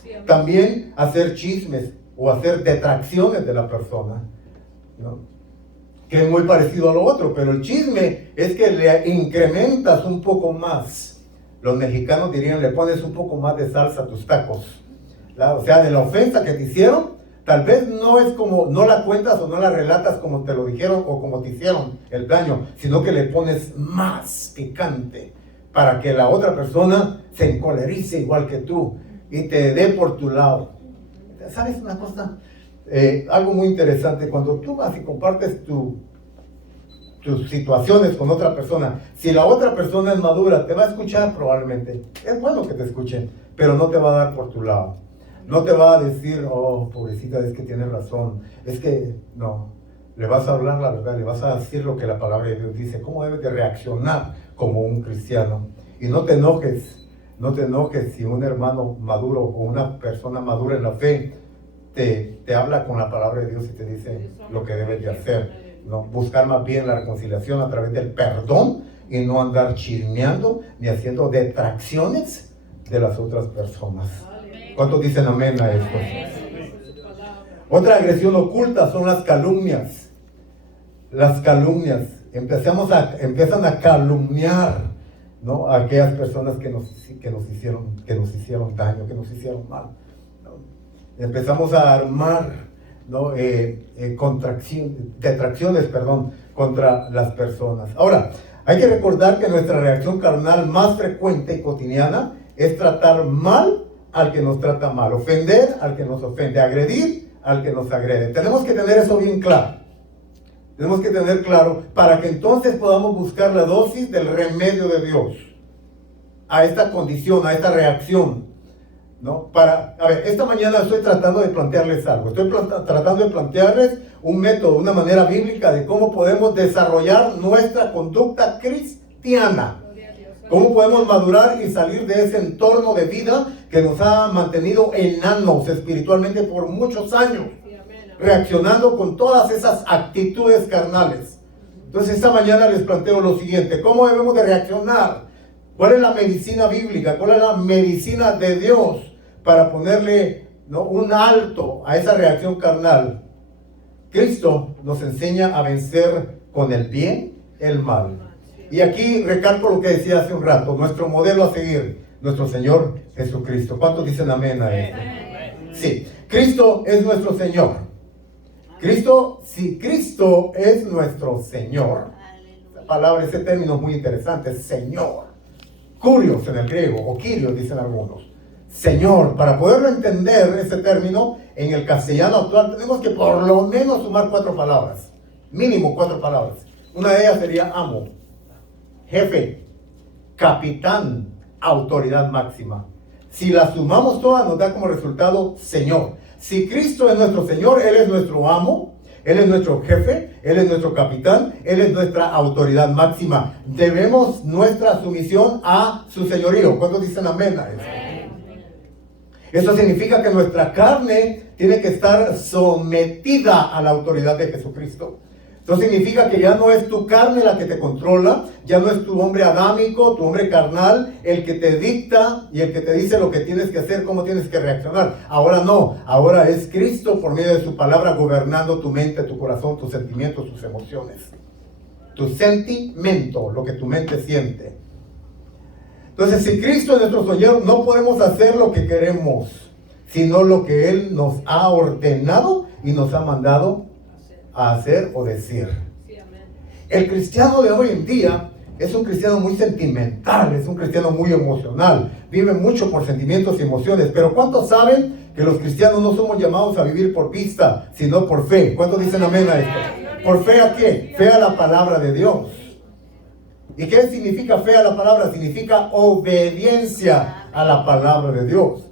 Sí, también hacer chismes o hacer detracciones de la persona, ¿no?, que es muy parecido a lo otro, pero el chisme es que le incrementas un poco más. Los mexicanos dirían, le pones un poco más de salsa a tus tacos, ¿verdad? O sea, de la ofensa que te hicieron, tal vez no la cuentas o no la relatas como te lo dijeron o como te hicieron el daño, sino que le pones más picante para que la otra persona se encolerice igual que tú y te dé por tu lado. ¿Sabes una cosa? Algo muy interesante, cuando tú vas y compartes tus situaciones con otra persona, si la otra persona es madura, te va a escuchar probablemente. Es bueno que te escuchen, pero no te va a dar por tu lado. No te va a decir, oh, pobrecita, es que tienes razón. Es que, no. Le vas a hablar la verdad, le vas a decir lo que la palabra de Dios dice, cómo debes de reaccionar como un cristiano. Y no te enojes si un hermano maduro o una persona madura en la fe te habla con la palabra de Dios y te dice lo que debes de hacer, ¿no? Buscar más bien la reconciliación a través del perdón y no andar chismeando ni haciendo detracciones de las otras personas. ¿Cuántos dicen amén a esto? Otra agresión oculta son las calumnias. Las calumnias. Empiezan a calumniar, ¿no?, a aquellas personas que nos hicieron daño, que nos hicieron mal, ¿no? Empezamos a armar, ¿no?, detracciones contra las personas. Ahora, hay que recordar que nuestra reacción carnal más frecuente y cotidiana es tratar mal al que nos trata mal, ofender al que nos ofende, agredir al que nos agrede. Tenemos que tener eso bien claro. Tenemos que tener claro para que entonces podamos buscar la dosis del remedio de Dios a esta condición, a esta reacción, ¿no? Esta mañana estoy tratando de plantearles algo. Estoy tratando de plantearles un método, una manera bíblica de cómo podemos desarrollar nuestra conducta cristiana. ¿Cómo podemos madurar y salir de ese entorno de vida que nos ha mantenido enanos espiritualmente por muchos años, reaccionando con todas esas actitudes carnales? Entonces esta mañana les planteo lo siguiente: ¿cómo debemos de reaccionar? ¿Cuál es la medicina bíblica? ¿Cuál es la medicina de Dios para ponerle, ¿no?, un alto a esa reacción carnal? Cristo nos enseña a vencer con el bien el mal. Y aquí recalco lo que decía hace un rato, nuestro modelo a seguir, nuestro Señor Jesucristo. ¿Cuántos dicen amén a esto? Sí, Cristo es nuestro Señor. Si Cristo es nuestro Señor, esa palabra, ese término es muy interesante, Señor. Curios en el griego, o Kyrios dicen algunos. Señor, para poderlo entender ese término, en el castellano actual tenemos que por lo menos sumar 4 palabras. Mínimo 4 palabras. Una de ellas sería amo, jefe, capitán, autoridad máxima. Si las sumamos todas nos da como resultado Señor. Si Cristo es nuestro Señor, Él es nuestro amo, Él es nuestro jefe, Él es nuestro capitán, Él es nuestra autoridad máxima. Debemos nuestra sumisión a su señorío. ¿Cuántos dicen amén a eso? Eso significa que nuestra carne tiene que estar sometida a la autoridad de Jesucristo. Eso significa que ya no es tu carne la que te controla, ya no es tu hombre adámico, tu hombre carnal, el que te dicta y el que te dice lo que tienes que hacer, cómo tienes que reaccionar. Ahora no, ahora es Cristo por medio de su palabra gobernando tu mente, tu corazón, tus sentimientos, tus emociones. Tu sentimiento, lo que tu mente siente. Entonces, si Cristo es nuestro Señor, no podemos hacer lo que queremos, sino lo que Él nos ha ordenado y nos ha mandado a hacer o decir. El cristiano de hoy en día es un cristiano muy sentimental, es un cristiano muy emocional, vive mucho por sentimientos y emociones. Pero ¿cuántos saben que los cristianos no somos llamados a vivir por vista, sino por fe? ¿Cuántos dicen amén a esto? ¿Por fe a qué? Fe a la palabra de Dios. ¿Y qué significa fe a la palabra? Significa obediencia a la palabra de Dios.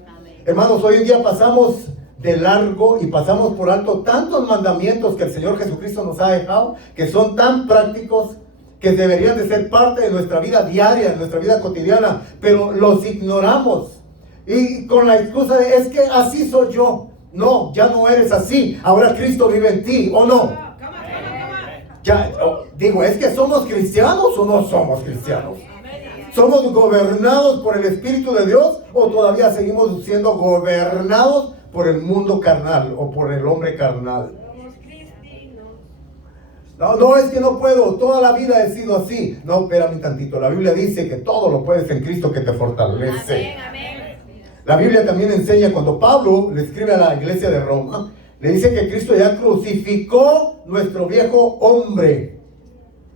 Hermanos, hoy en día pasamos de largo y pasamos por alto tantos mandamientos que el Señor Jesucristo nos ha dejado, que son tan prácticos, que deberían de ser parte de nuestra vida diaria, de nuestra vida cotidiana, pero los ignoramos. Y con la excusa de, es que así soy yo. No, ya no eres así. Ahora Cristo vive en ti, ¿o no? Ya, digo, ¿es que somos cristianos o no somos cristianos? ¿Somos gobernados por el Espíritu de Dios o todavía seguimos siendo gobernados por el mundo carnal o por el hombre carnal? No, es que no puedo, toda la vida he sido así. No, espérame tantito, la Biblia dice que todo lo puedes en Cristo que te fortalece. La Biblia también enseña, cuando Pablo le escribe a la iglesia de Roma, le dice que Cristo ya crucificó nuestro viejo hombre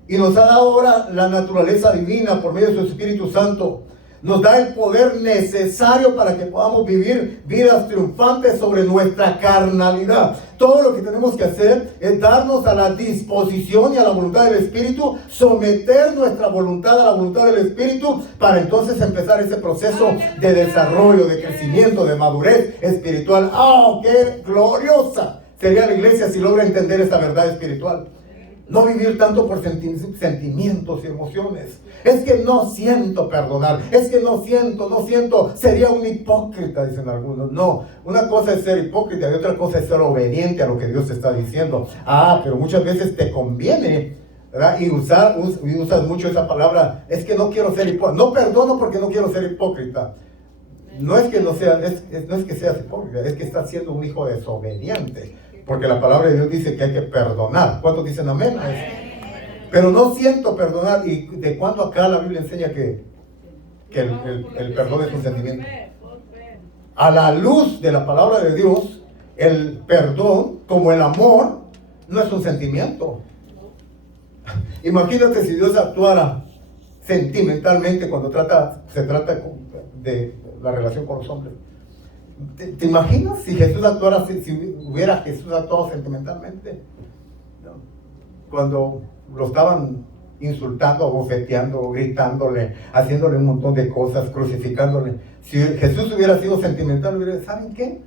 y nos ha dado ahora la naturaleza divina por medio de su Espíritu Santo. Nos da el poder necesario para que podamos vivir vidas triunfantes sobre nuestra carnalidad. Todo lo que tenemos que hacer es darnos a la disposición y a la voluntad del Espíritu, someter nuestra voluntad a la voluntad del Espíritu, para entonces empezar ese proceso de desarrollo, de crecimiento, de madurez espiritual. ¡Oh, qué gloriosa sería la iglesia si logra entender esta verdad espiritual! No vivir tanto por sentimientos y emociones. Es que no siento perdonar. Es que no siento. Sería un hipócrita, dicen algunos. No, una cosa es ser hipócrita y otra cosa es ser obediente a lo que Dios te está diciendo. Pero muchas veces te conviene, ¿verdad? Y usas mucho esa palabra. Es que no quiero ser hipócrita. No perdono porque no quiero ser hipócrita. No es que no seas hipócrita, es que estás siendo un hijo desobediente. Porque la palabra de Dios dice que hay que perdonar. ¿Cuántos dicen amén a eso? Pero no siento perdonar. ¿Y de cuándo acá la Biblia enseña que el perdón es un sentimiento? A la luz de la palabra de Dios, el perdón, como el amor, no es un sentimiento. Imagínate si Dios actuara sentimentalmente cuando se trata de la relación con los hombres. ¿Te imaginas si Jesús actuara, si hubiera Jesús actuado sentimentalmente? ¿No? Cuando lo estaban insultando, bofeteando, gritándole, haciéndole un montón de cosas, crucificándole. Si Jesús hubiera sido sentimental, hubiera dicho, ¿saben qué?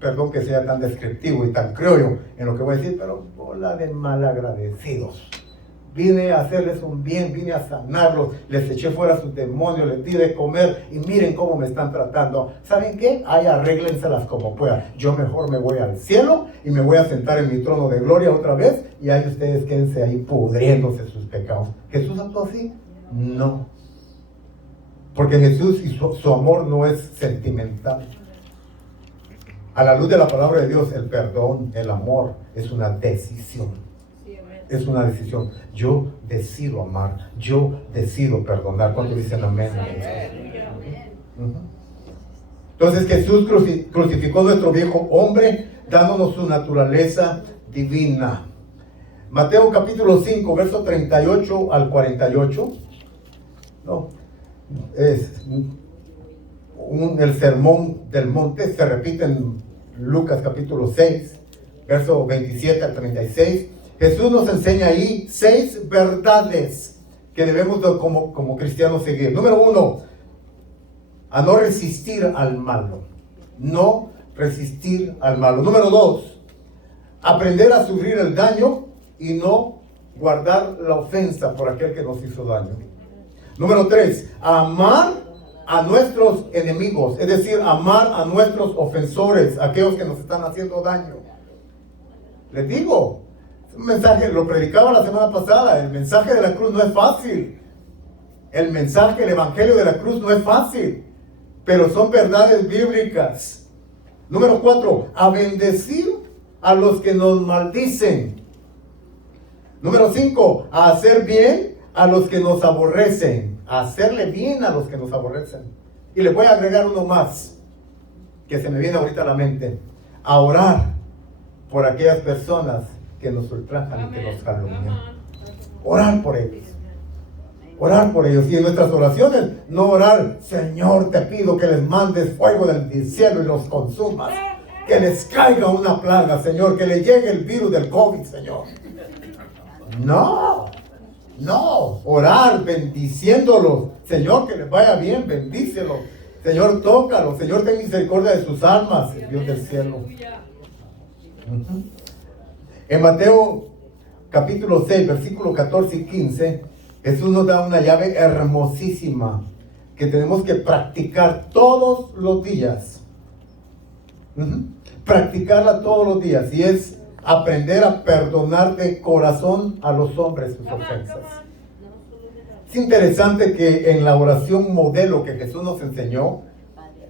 Perdón que sea tan descriptivo y tan criollo en lo que voy a decir, pero bola de malagradecidos. Vine a hacerles un bien, vine a sanarlos, les eché fuera sus demonios, les di de comer y miren cómo me están tratando. ¿Saben qué? Arréglenselas como puedan. Yo mejor me voy al cielo y me voy a sentar en mi trono de gloria otra vez y ahí ustedes quédense ahí pudriéndose sus pecados. ¿Jesús actuó así? No. Porque Jesús y su amor no es sentimental. A la luz de la palabra de Dios, el perdón, el amor es una decisión. Es una decisión. Yo decido amar. Yo decido perdonar. ¿Cuántos dicen amén? Entonces Jesús crucificó nuestro viejo hombre, dándonos su naturaleza divina. Mateo capítulo 5, verso 38 al 48. No. el sermón del monte, se repite en Lucas capítulo 6, verso 27 al 36. Jesús nos enseña ahí 6 verdades que debemos como cristianos seguir. Número 1, a no resistir al malo. No resistir al malo. Número 2, aprender a sufrir el daño y no guardar la ofensa por aquel que nos hizo daño. Número 3, amar a nuestros enemigos, es decir, amar a nuestros ofensores, aquellos que nos están haciendo daño. Les digo, un mensaje, lo predicaba la semana pasada, el mensaje de la cruz no es fácil. El mensaje, el evangelio de la cruz no es fácil, pero son verdades bíblicas. Número 4, a bendecir a los que nos maldicen. Número 5, a hacer bien a los que nos aborrecen. A hacerle bien a los que nos aborrecen. Y le voy a agregar uno más, que se me viene ahorita a la mente. A orar por aquellas personas que nos ultrajan y que nos calumnian. Orar por ellos. Orar por ellos. Y en nuestras oraciones, no orar, Señor, te pido que les mandes fuego del cielo y los consumas. Que les caiga una plaga, Señor. Que le llegue el virus del COVID, Señor. No. Orar bendiciéndolos. Señor, que les vaya bien, bendícelos. Señor, tócalos. Señor, ten misericordia de sus almas, Dios del cielo. En Mateo capítulo 6, versículos 14 y 15, Jesús nos da una llave hermosísima que tenemos que practicar todos los días. Practicarla todos los días, y es aprender a perdonar de corazón a los hombres sus ofensas. Es interesante que en la oración modelo que Jesús nos enseñó,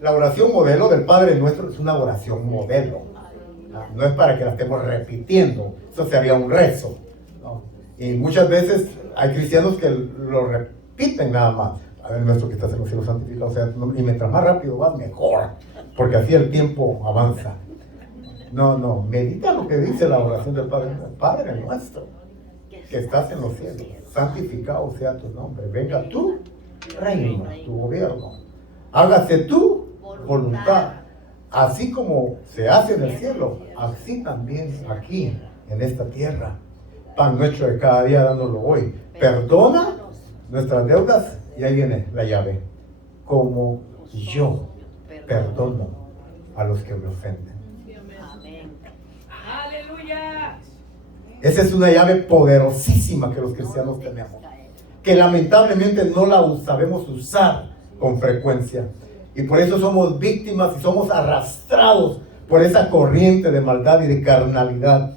la oración modelo del Padre Nuestro es una oración modelo. No es para que la estemos repitiendo, eso sería un rezo, ¿no? Y muchas veces hay cristianos que lo repiten nada más. Padre nuestro que estás en los cielos, santificado sea tu nombre. Y mientras más rápido vas, mejor, porque así el tiempo avanza. No, medita lo que dice la oración del Padre. Padre nuestro que estás en los cielos, santificado sea tu nombre. Venga tu reino, tu gobierno. Hágase tu voluntad. Así como se hace en el cielo, así también aquí, en esta tierra. Pan nuestro de cada día, dándolo hoy. Perdona nuestras deudas, y ahí viene la llave. Como yo perdono a los que me ofenden. Aleluya. Esa es una llave poderosísima que los cristianos tenemos, que lamentablemente no la sabemos usar con frecuencia. Y por eso somos víctimas y somos arrastrados por esa corriente de maldad y de carnalidad.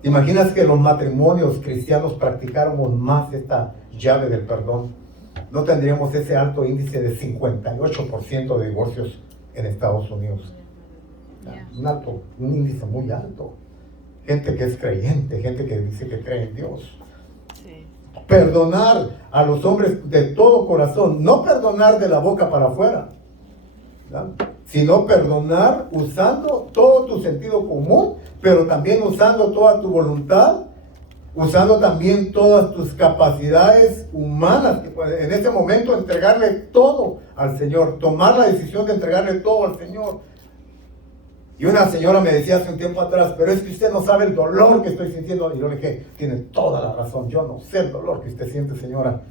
¿Te imaginas que los matrimonios cristianos practicáramos más esta llave del perdón? No tendríamos ese alto índice de 58% de divorcios en Estados Unidos. Un índice muy alto. Gente que es creyente, gente que dice que cree en Dios. Perdonar a los hombres de todo corazón, no perdonar de la boca para afuera, ¿no? Sino perdonar usando todo tu sentido común, pero también usando toda tu voluntad, usando también todas tus capacidades humanas, en ese momento entregarle todo al Señor, tomar la decisión de entregarle todo al Señor. Y una señora me decía hace un tiempo atrás, pero es que usted no sabe el dolor que estoy sintiendo. Y yo le dije, tiene toda la razón, yo no sé el dolor que usted siente, señora.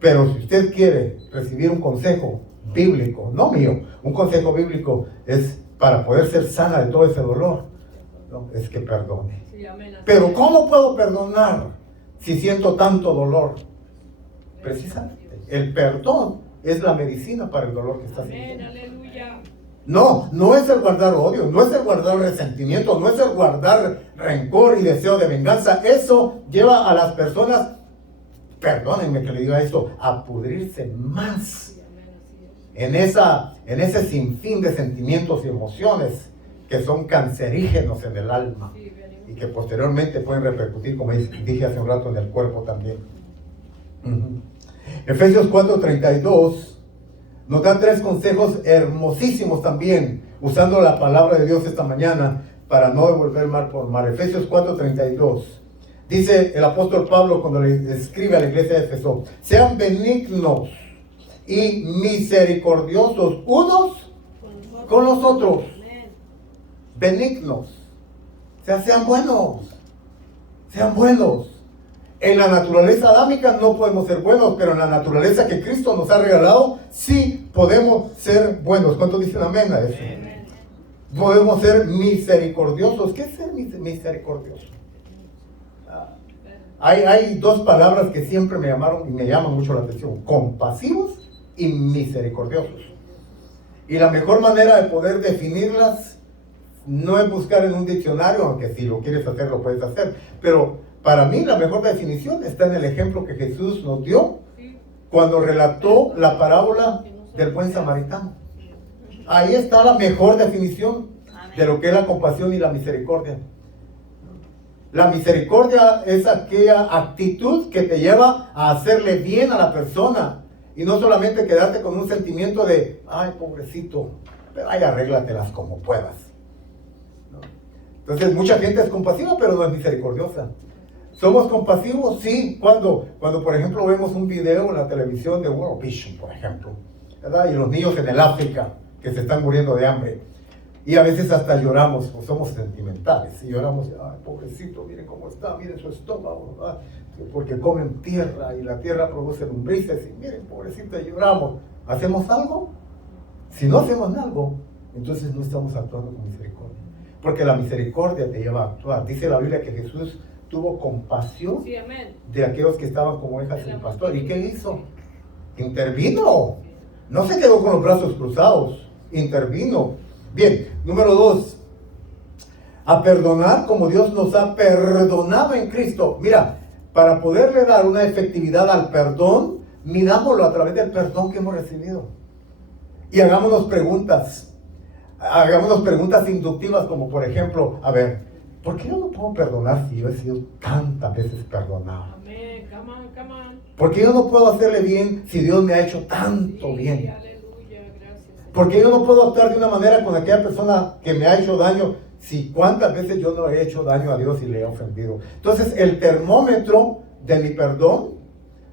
Pero si usted quiere recibir un consejo bíblico, no mío, un consejo bíblico es para poder ser sana de todo ese dolor, ¿no? Es que perdone. Sí, amén, pero ¿cómo puedo perdonar si siento tanto dolor? Precisamente, el perdón es la medicina para el dolor que está sintiendo. Aleluya. No es el guardar odio, no es el guardar resentimiento, no es el guardar rencor y deseo de venganza. Eso lleva a las personas, perdónenme que le diga esto, a pudrirse más en ese sinfín de sentimientos y emociones que son cancerígenos en el alma y que posteriormente pueden repercutir, como dije hace un rato, en el cuerpo también. Efesios 4:32 nos da 3 consejos hermosísimos también, usando la palabra de Dios esta mañana para no devolver mal por mal. Efesios 4:32. Dice el apóstol Pablo cuando le escribe a la iglesia de Éfeso: sean benignos y misericordiosos unos con los otros. Benignos. O sea, sean buenos. Sean buenos. En la naturaleza adámica no podemos ser buenos, pero en la naturaleza que Cristo nos ha regalado, sí podemos ser buenos. ¿Cuántos dicen amén a eso? Amén. Podemos ser misericordiosos. ¿Qué es ser misericordioso? Hay dos palabras que siempre me llamaron y me llaman mucho la atención: compasivos y misericordiosos. Y la mejor manera de poder definirlas no es buscar en un diccionario, aunque si lo quieres hacer lo puedes hacer, pero para mí la mejor definición está en el ejemplo que Jesús nos dio cuando relató la parábola del buen samaritano. Ahí está la mejor definición de lo que es la compasión y la misericordia. La misericordia es aquella actitud que te lleva a hacerle bien a la persona y no solamente quedarte con un sentimiento de, ay, pobrecito, pero ay, arréglatelas como puedas. ¿No? Entonces, mucha gente es compasiva, pero no es misericordiosa. ¿Somos compasivos? Sí. Cuando por ejemplo, vemos un video en la televisión de World Vision, por ejemplo, ¿verdad? Y los niños en el África que se están muriendo de hambre. Y a veces hasta lloramos, pues somos sentimentales. Y lloramos, ay, pobrecito, miren cómo está, miren su estómago, ¿verdad? Porque comen tierra y la tierra produce lombrices. Y miren, pobrecito, y lloramos. ¿Hacemos algo? Si no hacemos algo, entonces no estamos actuando con misericordia. Porque la misericordia te lleva a actuar. Dice la Biblia que Jesús tuvo compasión, sí, de aquellos que estaban como ovejas sin pastor. ¿Y qué hizo? Intervino. No se quedó con los brazos cruzados. Intervino. Bien, número 2. A perdonar como Dios nos ha perdonado en Cristo. Mira, para poderle dar una efectividad al perdón, midámoslo a través del perdón que hemos recibido. Y hagámonos preguntas. Hagámonos preguntas inductivas, como por ejemplo, a ver, ¿por qué yo no puedo perdonar si yo he sido tantas veces perdonado? Amén. Come on, come on. ¿Por qué yo no puedo hacerle bien si Dios me ha hecho tanto bien? Aleluya, gracias. ¿Por qué yo no puedo actuar de una manera con aquella persona que me ha hecho daño si cuántas veces yo no he hecho daño a Dios y le he ofendido? Entonces, el termómetro de mi perdón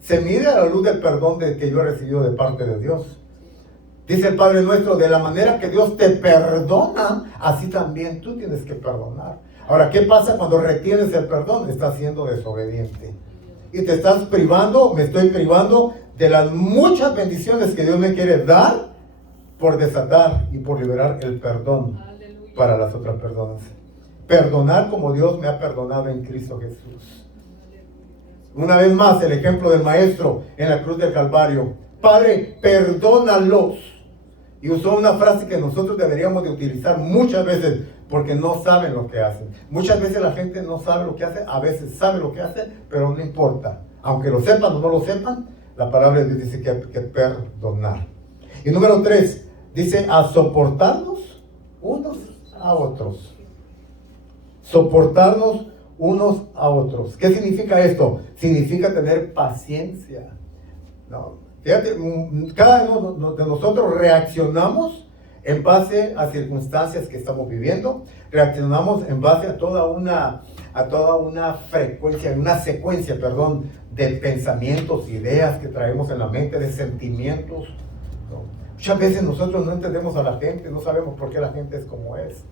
se mide a la luz del perdón que yo he recibido de parte de Dios. Dice el Padre Nuestro: de la manera que Dios te perdona, así también tú tienes que perdonar. Ahora, ¿qué pasa cuando retienes el perdón? Estás siendo desobediente. Y te estás privando, me estoy privando de las muchas bendiciones que Dios me quiere dar por desatar y por liberar el perdón para las otras personas. Perdonar como Dios me ha perdonado en Cristo Jesús. Una vez más, el ejemplo del Maestro en la cruz del Calvario: Padre, perdónalos. Y usó una frase que nosotros deberíamos de utilizar muchas veces, porque no saben lo que hacen. Muchas veces la gente no sabe lo que hace, a veces sabe lo que hace, pero no importa. Aunque lo sepan o no lo sepan, la palabra de Dios dice que perdonar. Y número 3, dice a soportarnos unos a otros. Soportarnos unos a otros. ¿Qué significa esto? Significa tener paciencia. No. Fíjate, cada uno de nosotros reaccionamos en base a circunstancias que estamos viviendo, reaccionamos en base a toda una frecuencia, una secuencia, de pensamientos, ideas que traemos en la mente, de sentimientos, ¿no? Muchas veces nosotros no entendemos a la gente, no sabemos por qué la gente es como es.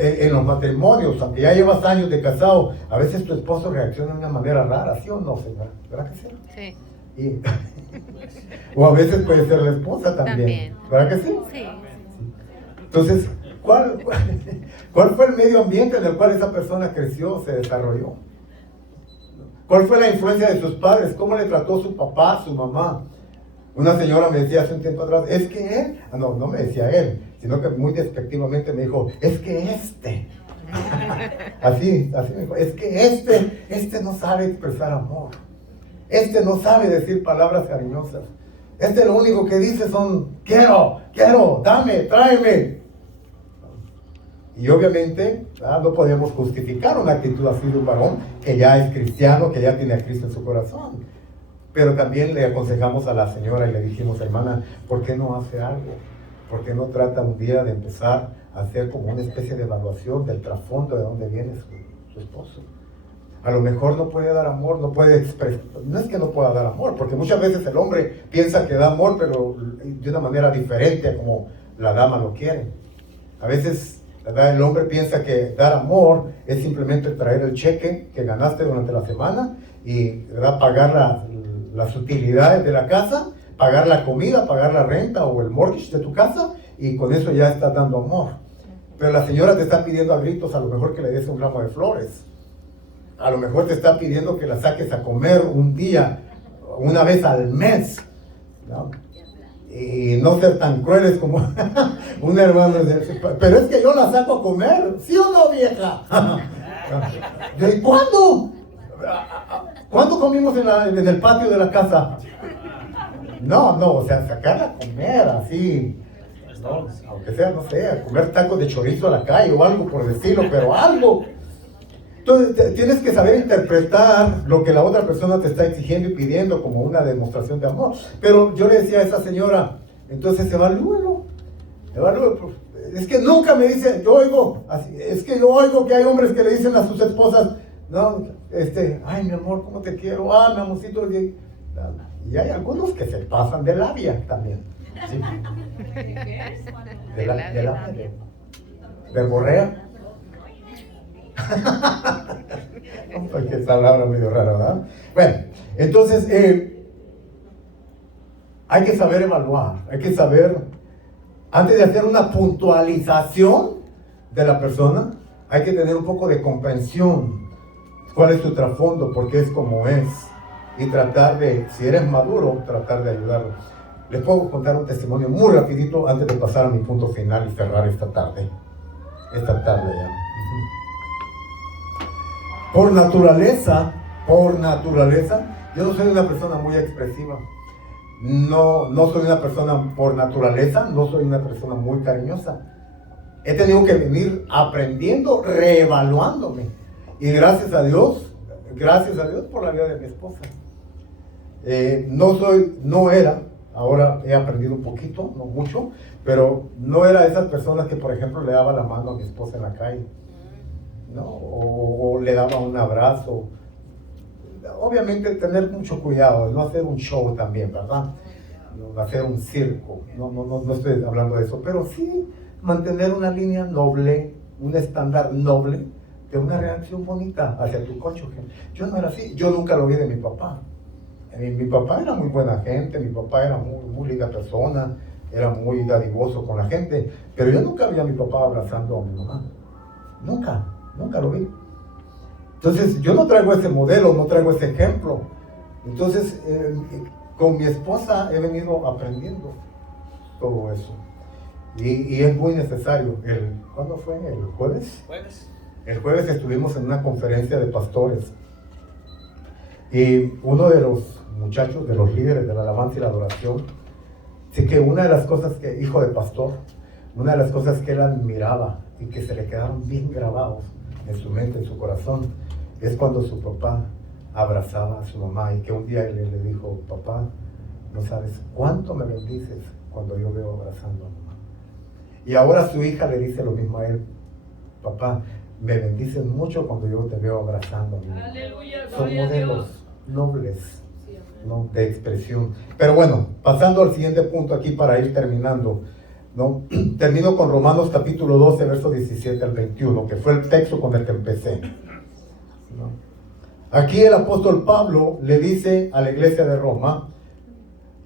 En los matrimonios, aunque ya llevas años de casado, a veces tu esposo reacciona de una manera rara, ¿sí o no, señora? ¿Verdad que sí? Sí. O a veces puede ser la esposa también. ¿Verdad que sí? Sí. Entonces, ¿cuál fue el medio ambiente en el cual esa persona creció, se desarrolló? ¿Cuál fue la influencia de sus padres? ¿Cómo le trató su papá, su mamá? Una señora me decía hace un tiempo atrás: es que él, no me decía él, sino que muy despectivamente me dijo: es que así me dijo, es que este no sabe expresar amor. Este no sabe decir palabras cariñosas. Este lo único que dice son: quiero, dame, tráeme. Y obviamente no podemos justificar una actitud así de un varón que ya es cristiano, que ya tiene a Cristo en su corazón. Pero también le aconsejamos a la señora y le dijimos: hermana, ¿por qué no hace algo? ¿Por qué no trata un día de empezar a hacer como una especie de evaluación del trasfondo de dónde viene su esposo? A lo mejor no puede dar amor, no puede expresar, no es que no pueda dar amor, porque muchas veces el hombre piensa que da amor, pero de una manera diferente a como la dama lo quiere. A veces, ¿verdad?, el hombre piensa que dar amor es simplemente traer el cheque que ganaste durante la semana y, ¿verdad?, pagar las utilidades de la casa, pagar la comida, pagar la renta o el mortgage de tu casa, y con eso ya estás dando amor. Pero la señora te está pidiendo a gritos a lo mejor que le des un ramo de flores. A lo mejor te está pidiendo que la saques a comer un día, una vez al mes, ¿no? Y no ser tan crueles como un hermano. Pero es que yo la saco a comer, ¿sí o no, vieja? ¿Y cuándo? ¿Cuándo comimos en el patio de la casa? No, o sea, sacarla a comer así, ¿no? Aunque sea, no sé, a comer tacos de chorizo a la calle o algo por decirlo, pero algo. Entonces tienes que saber interpretar lo que la otra persona te está exigiendo y pidiendo como una demostración de amor. Pero yo le decía a esa señora, entonces evalúelo. Es que nunca me dicen, yo oigo que hay hombres que le dicen a sus esposas, no, ay mi amor, ¿cómo te quiero? Mi amorcito. Y hay algunos que se pasan de labia también. ¿Sí? De borrea. Porque esa palabra medio rara, ¿verdad? Bueno, entonces hay que saber evaluar, hay que saber, antes de hacer una puntualización de la persona, hay que tener un poco de comprensión, cuál es su trasfondo, por qué es como es, y tratar de, si eres maduro, tratar de ayudarlo. Les puedo contar un testimonio muy rapidito antes de pasar a mi punto final y cerrar esta tarde ya. Por naturaleza, yo no soy una persona muy expresiva. No soy una persona por naturaleza, no soy una persona muy cariñosa. He tenido que venir aprendiendo, reevaluándome. Y gracias a Dios por la vida de mi esposa. No era, ahora he aprendido un poquito, no mucho, pero no era de esas personas que, por ejemplo, le daba la mano a mi esposa en la calle, ¿no? O le daba un abrazo. Obviamente tener mucho cuidado, no hacer un show también, ¿verdad? No hacer un circo, no estoy hablando de eso, pero sí mantener una línea noble, un estándar noble de una reacción bonita hacia tu cónyuge. Yo no era así, yo nunca lo vi de mi papá. Mi papá era muy buena gente, mi papá era muy linda persona, era muy dadivoso con la gente, pero yo nunca vi a mi papá abrazando a mi mamá. Nunca lo vi. Entonces, yo no traigo ese modelo, no traigo ese ejemplo. Entonces, con mi esposa he venido aprendiendo todo eso. Y es muy necesario. ¿Cuándo fue? ¿El jueves? El jueves estuvimos en una conferencia de pastores. Y uno de los muchachos, de los líderes de la alabanza y la adoración, sí que una de las cosas que, hijo de pastor, una de las cosas que él admiraba y que se le quedaron bien grabados en su mente, en su corazón, es cuando su papá abrazaba a su mamá y que un día él le dijo, papá, no sabes cuánto me bendices cuando yo veo abrazando a mamá. Y ahora su hija le dice lo mismo a él, papá, me bendices mucho cuando yo te veo abrazando a mi mamá. Son modelos nobles, ¿no?, de expresión. Pero bueno, pasando al siguiente punto aquí para ir terminando, ¿no? Termino con Romanos capítulo 12, versos 17 al 21, que fue el texto con el que empecé, ¿no? Aquí el apóstol Pablo le dice a la iglesia de Roma,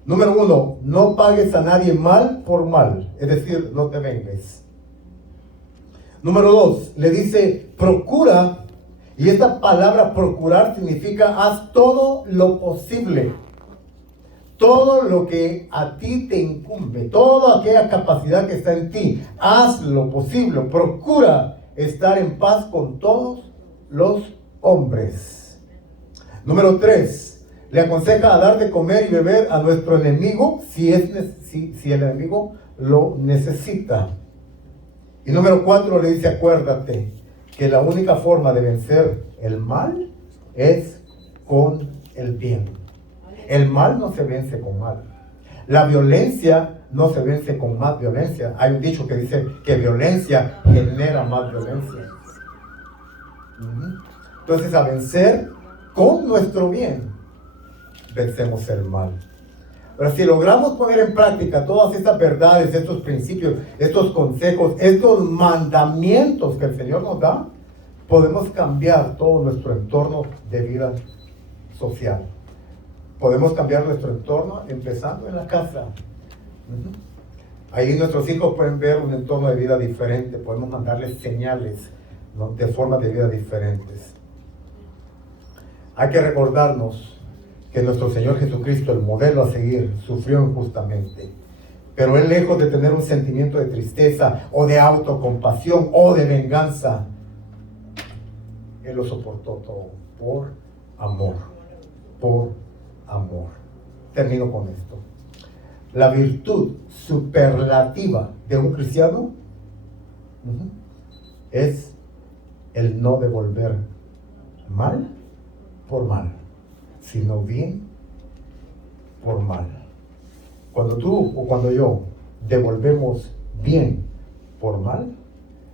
número 1, no pagues a nadie mal por mal, es decir, no te vengues. Número 2, le dice, procura, y esta palabra procurar significa haz todo lo posible. Todo lo que a ti te incumbe, toda aquella capacidad que está en ti, haz lo posible, procura estar en paz con todos los hombres. Número 3, le aconseja a dar de comer y beber a nuestro enemigo si el enemigo lo necesita. Y número 4 le dice, acuérdate que la única forma de vencer el mal es con el bien. El mal no se vence con mal. La violencia no se vence con más violencia. Hay un dicho que dice que violencia genera más violencia. Entonces, a vencer con nuestro bien, vencemos el mal. Pero si logramos poner en práctica todas estas verdades, estos principios, estos consejos, estos mandamientos que el Señor nos da, podemos cambiar todo nuestro entorno de vida social. Podemos cambiar nuestro entorno empezando en la casa. Ahí nuestros hijos pueden ver un entorno de vida diferente. Podemos mandarles señales, ¿no?, de formas de vida diferentes. Hay que recordarnos que nuestro Señor Jesucristo, el modelo a seguir, sufrió injustamente. Pero Él, lejos de tener un sentimiento de tristeza o de autocompasión o de venganza, Él lo soportó todo por amor. Por amor. Termino con esto. La virtud superlativa de un cristiano es el no devolver mal por mal, sino bien por mal. Cuando tú o cuando yo devolvemos bien por mal,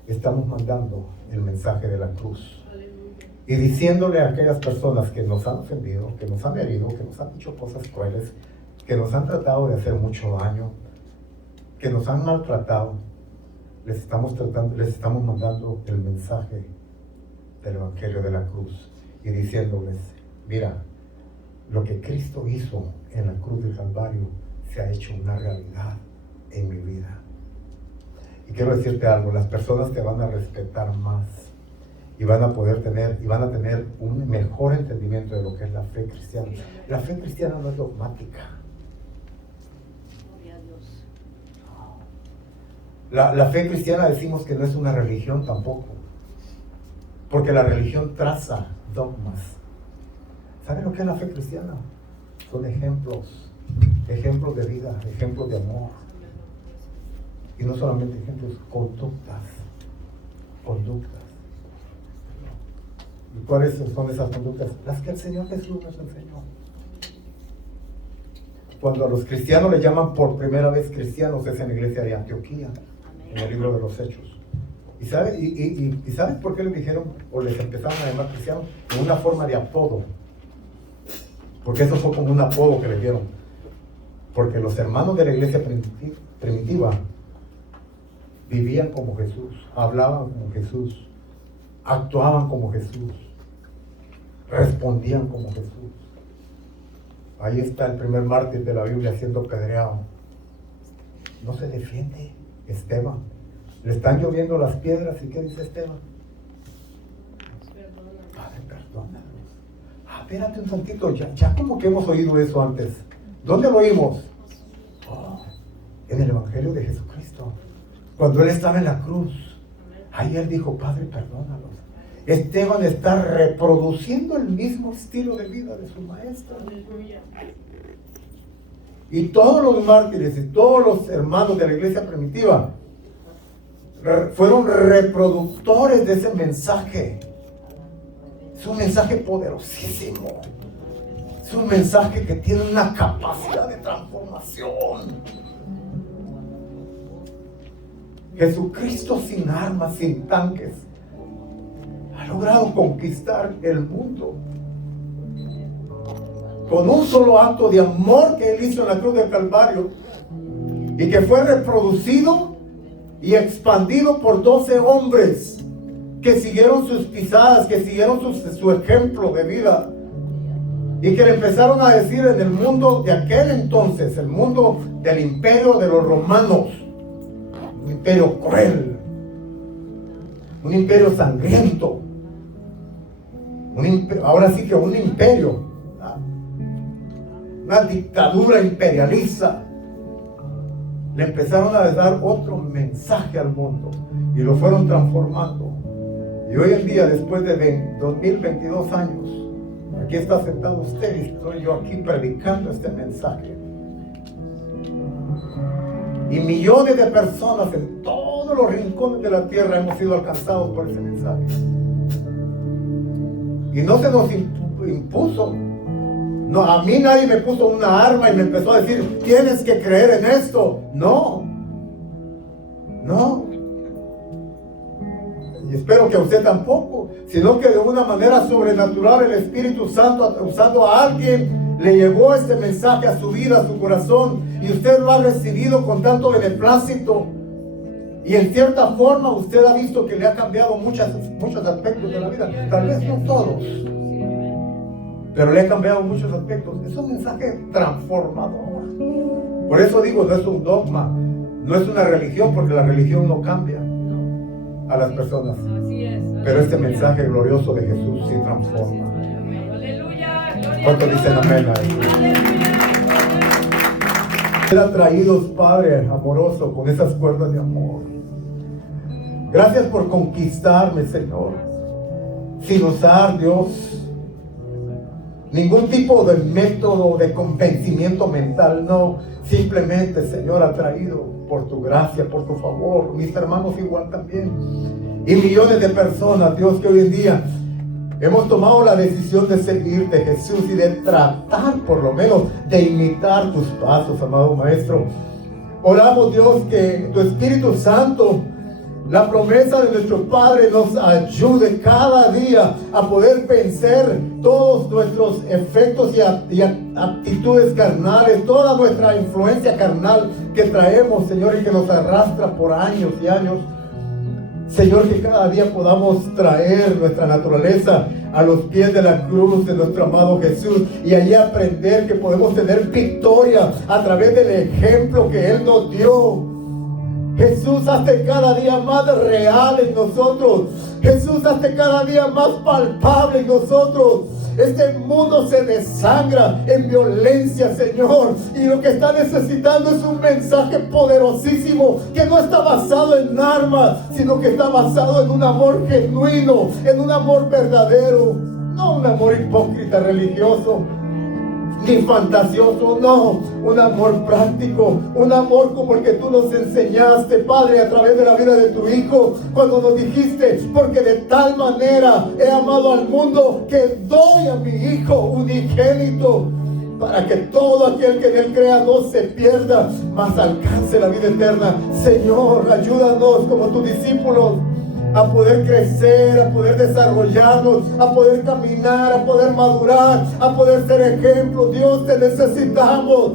estamos mandando el mensaje de la cruz y diciéndole a aquellas personas que nos han ofendido, que nos han herido, que nos han dicho cosas crueles, que nos han tratado de hacer mucho daño, que nos han maltratado, les estamos mandando el mensaje del Evangelio de la cruz y diciéndoles: mira, lo que Cristo hizo en la cruz del Calvario se ha hecho una realidad en mi vida. Y quiero decirte algo: las personas te van a respetar más y van a tener un mejor entendimiento de lo que es la fe cristiana. La fe cristiana no es dogmática. La fe cristiana decimos que no es una religión tampoco, porque la religión traza dogmas. ¿Saben lo que es la fe cristiana? Son ejemplos de vida, ejemplos de amor. Y no solamente ejemplos, conductas. ¿Y cuáles son esas conductas? Las que el Señor Jesús nos enseñó. Cuando a los cristianos le llaman por primera vez cristianos, es en la iglesia de Antioquía, en el libro de los Hechos. ¿Y sabes por qué les dijeron o les empezaron a llamar cristianos? En una forma de apodo. Porque eso fue como un apodo que les dieron. Porque los hermanos de la iglesia primitiva vivían como Jesús, hablaban como Jesús, actuaban como Jesús, respondían como Jesús. Ahí está el primer mártir de la Biblia siendo apedreado. No se defiende Esteban. Le están lloviendo las piedras, ¿y qué dice Esteban? Padre, perdónalos. Espérate un tantito, ya como que hemos oído eso antes. ¿Dónde lo oímos? En el Evangelio de Jesucristo. Cuando Él estaba en la cruz, ahí Él dijo: Padre, perdónalos. Esteban está reproduciendo el mismo estilo de vida de su maestro. Y todos los mártires y todos los hermanos de la iglesia primitiva fueron reproductores de ese mensaje. Es un mensaje poderosísimo. Es un mensaje que tiene una capacidad de transformación. Jesucristo sin armas, sin tanques, ha logrado conquistar el mundo con un solo acto de amor que Él hizo en la cruz del Calvario y que fue reproducido y expandido por 12 hombres que siguieron sus pisadas, que siguieron su ejemplo de vida y que le empezaron a decir en el mundo de aquel entonces, el mundo del imperio de los romanos, un imperio cruel, un imperio sangriento, ahora sí que un imperio, una dictadura imperialista. Le empezaron a dar otro mensaje al mundo y lo fueron transformando. Y hoy en día, después de 2022 años, aquí está sentado usted y estoy yo aquí predicando este mensaje. Y millones de personas en todos los rincones de la tierra hemos sido alcanzados por ese mensaje. Y no se nos impuso. No, a mí nadie me puso una arma y me empezó a decir: tienes que creer en esto. No. espero que a usted tampoco, sino que de una manera sobrenatural el Espíritu Santo, usando a alguien, le llevó este mensaje a su vida, a su corazón, y usted lo ha recibido con tanto beneplácito. Y en cierta forma usted ha visto que le ha cambiado muchos aspectos de la vida. Tal vez no todos, pero le ha cambiado muchos aspectos. Es un mensaje transformador. Por eso digo, no es un dogma, no es una religión, porque la religión no cambia a las personas. Pero este mensaje glorioso de Jesús sí transforma. ¿Cuántos dicen amén a eso? Ser atraídos, Padre amoroso, con esas cuerdas de amor. Gracias por conquistarme, Señor, sin usar, Dios, ningún tipo de método de convencimiento mental. No, simplemente, Señor, atraído por tu gracia, por tu favor. Mis hermanos igual también, y millones de personas, Dios, que hoy en día hemos tomado la decisión de seguirte, Jesús, y de tratar, por lo menos, de imitar tus pasos, amado Maestro. Oramos, Dios, que tu Espíritu Santo, la promesa de nuestro Padre, nos ayude cada día a poder vencer todos nuestros efectos y actitudes carnales, toda nuestra influencia carnal que traemos, Señor, y que nos arrastra por años y años. Señor, que cada día podamos traer nuestra naturaleza a los pies de la cruz de nuestro amado Jesús, y allí aprender que podemos tener victoria a través del ejemplo que Él nos dio. Jesús, hazte cada día más real en nosotros. Jesús, hazte cada día más palpable en nosotros. Este mundo se desangra en violencia, Señor, y lo que está necesitando es un mensaje poderosísimo que no está basado en armas, sino que está basado en un amor genuino, en un amor verdadero, no un amor hipócrita religioso ni fantasioso, no, un amor práctico, un amor como el que tú nos enseñaste, Padre, a través de la vida de tu Hijo, cuando nos dijiste: porque de tal manera he amado al mundo que doy a mi Hijo unigénito, para que todo aquel que en Él crea no se pierda, mas alcance la vida eterna. Señor, ayúdanos como tus discípulos a poder crecer, a poder desarrollarnos, a poder caminar, a poder madurar, a poder ser ejemplo. Dios, te necesitamos,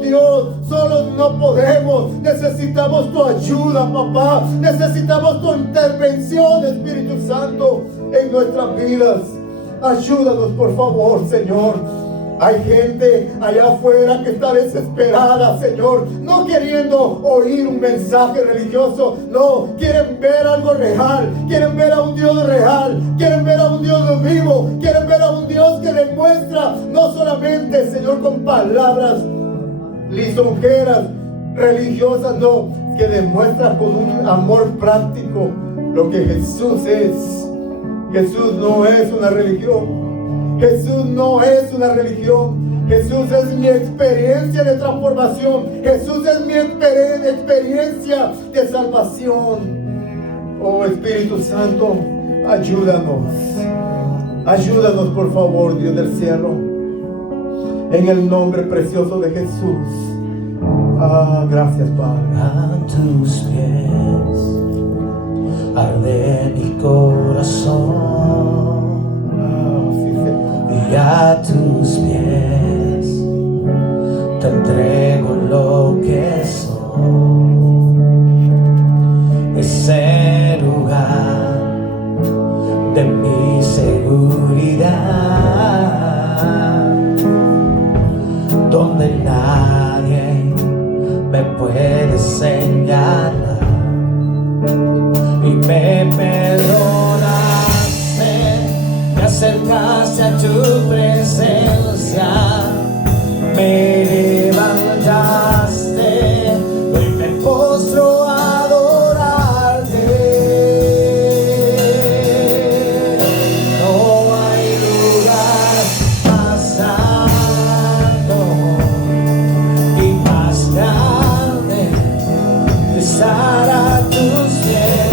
Dios. Solos no podemos. Necesitamos tu ayuda, papá. Necesitamos tu intervención, Espíritu Santo, en nuestras vidas. Ayúdanos, por favor, Señor. Hay gente allá afuera que está desesperada, Señor, no queriendo oír un mensaje religioso. No, quieren ver algo real, quieren ver a un Dios real, quieren ver a un Dios vivo, quieren ver a un Dios que demuestra, no solamente, Señor, con palabras lisonjeras, religiosas, no, que demuestra con un amor práctico lo que Jesús es. Jesús no es una religión. Jesús no es una religión. Jesús es mi experiencia de transformación. Jesús es mi experiencia de salvación. Oh Espíritu Santo, ayúdanos. Ayúdanos, por favor, Dios del cielo. En el nombre precioso de Jesús. Gracias, Padre. A tus pies arde mi corazón. Y a tus pies te entrego lo que soy. Ese lugar de mi seguridad, donde nadie me puede señalar y me perdonaste. Me acercaste a tu presencia, me levantaste, hoy me postro a adorarte. No hay lugar más alto y más grande que estar a tus pies,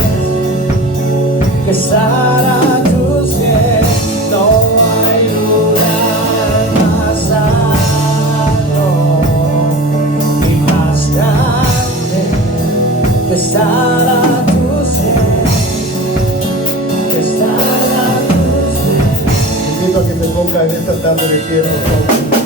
que estar a tus pies. No hay lugar más alto boca en esta tarde de tierra.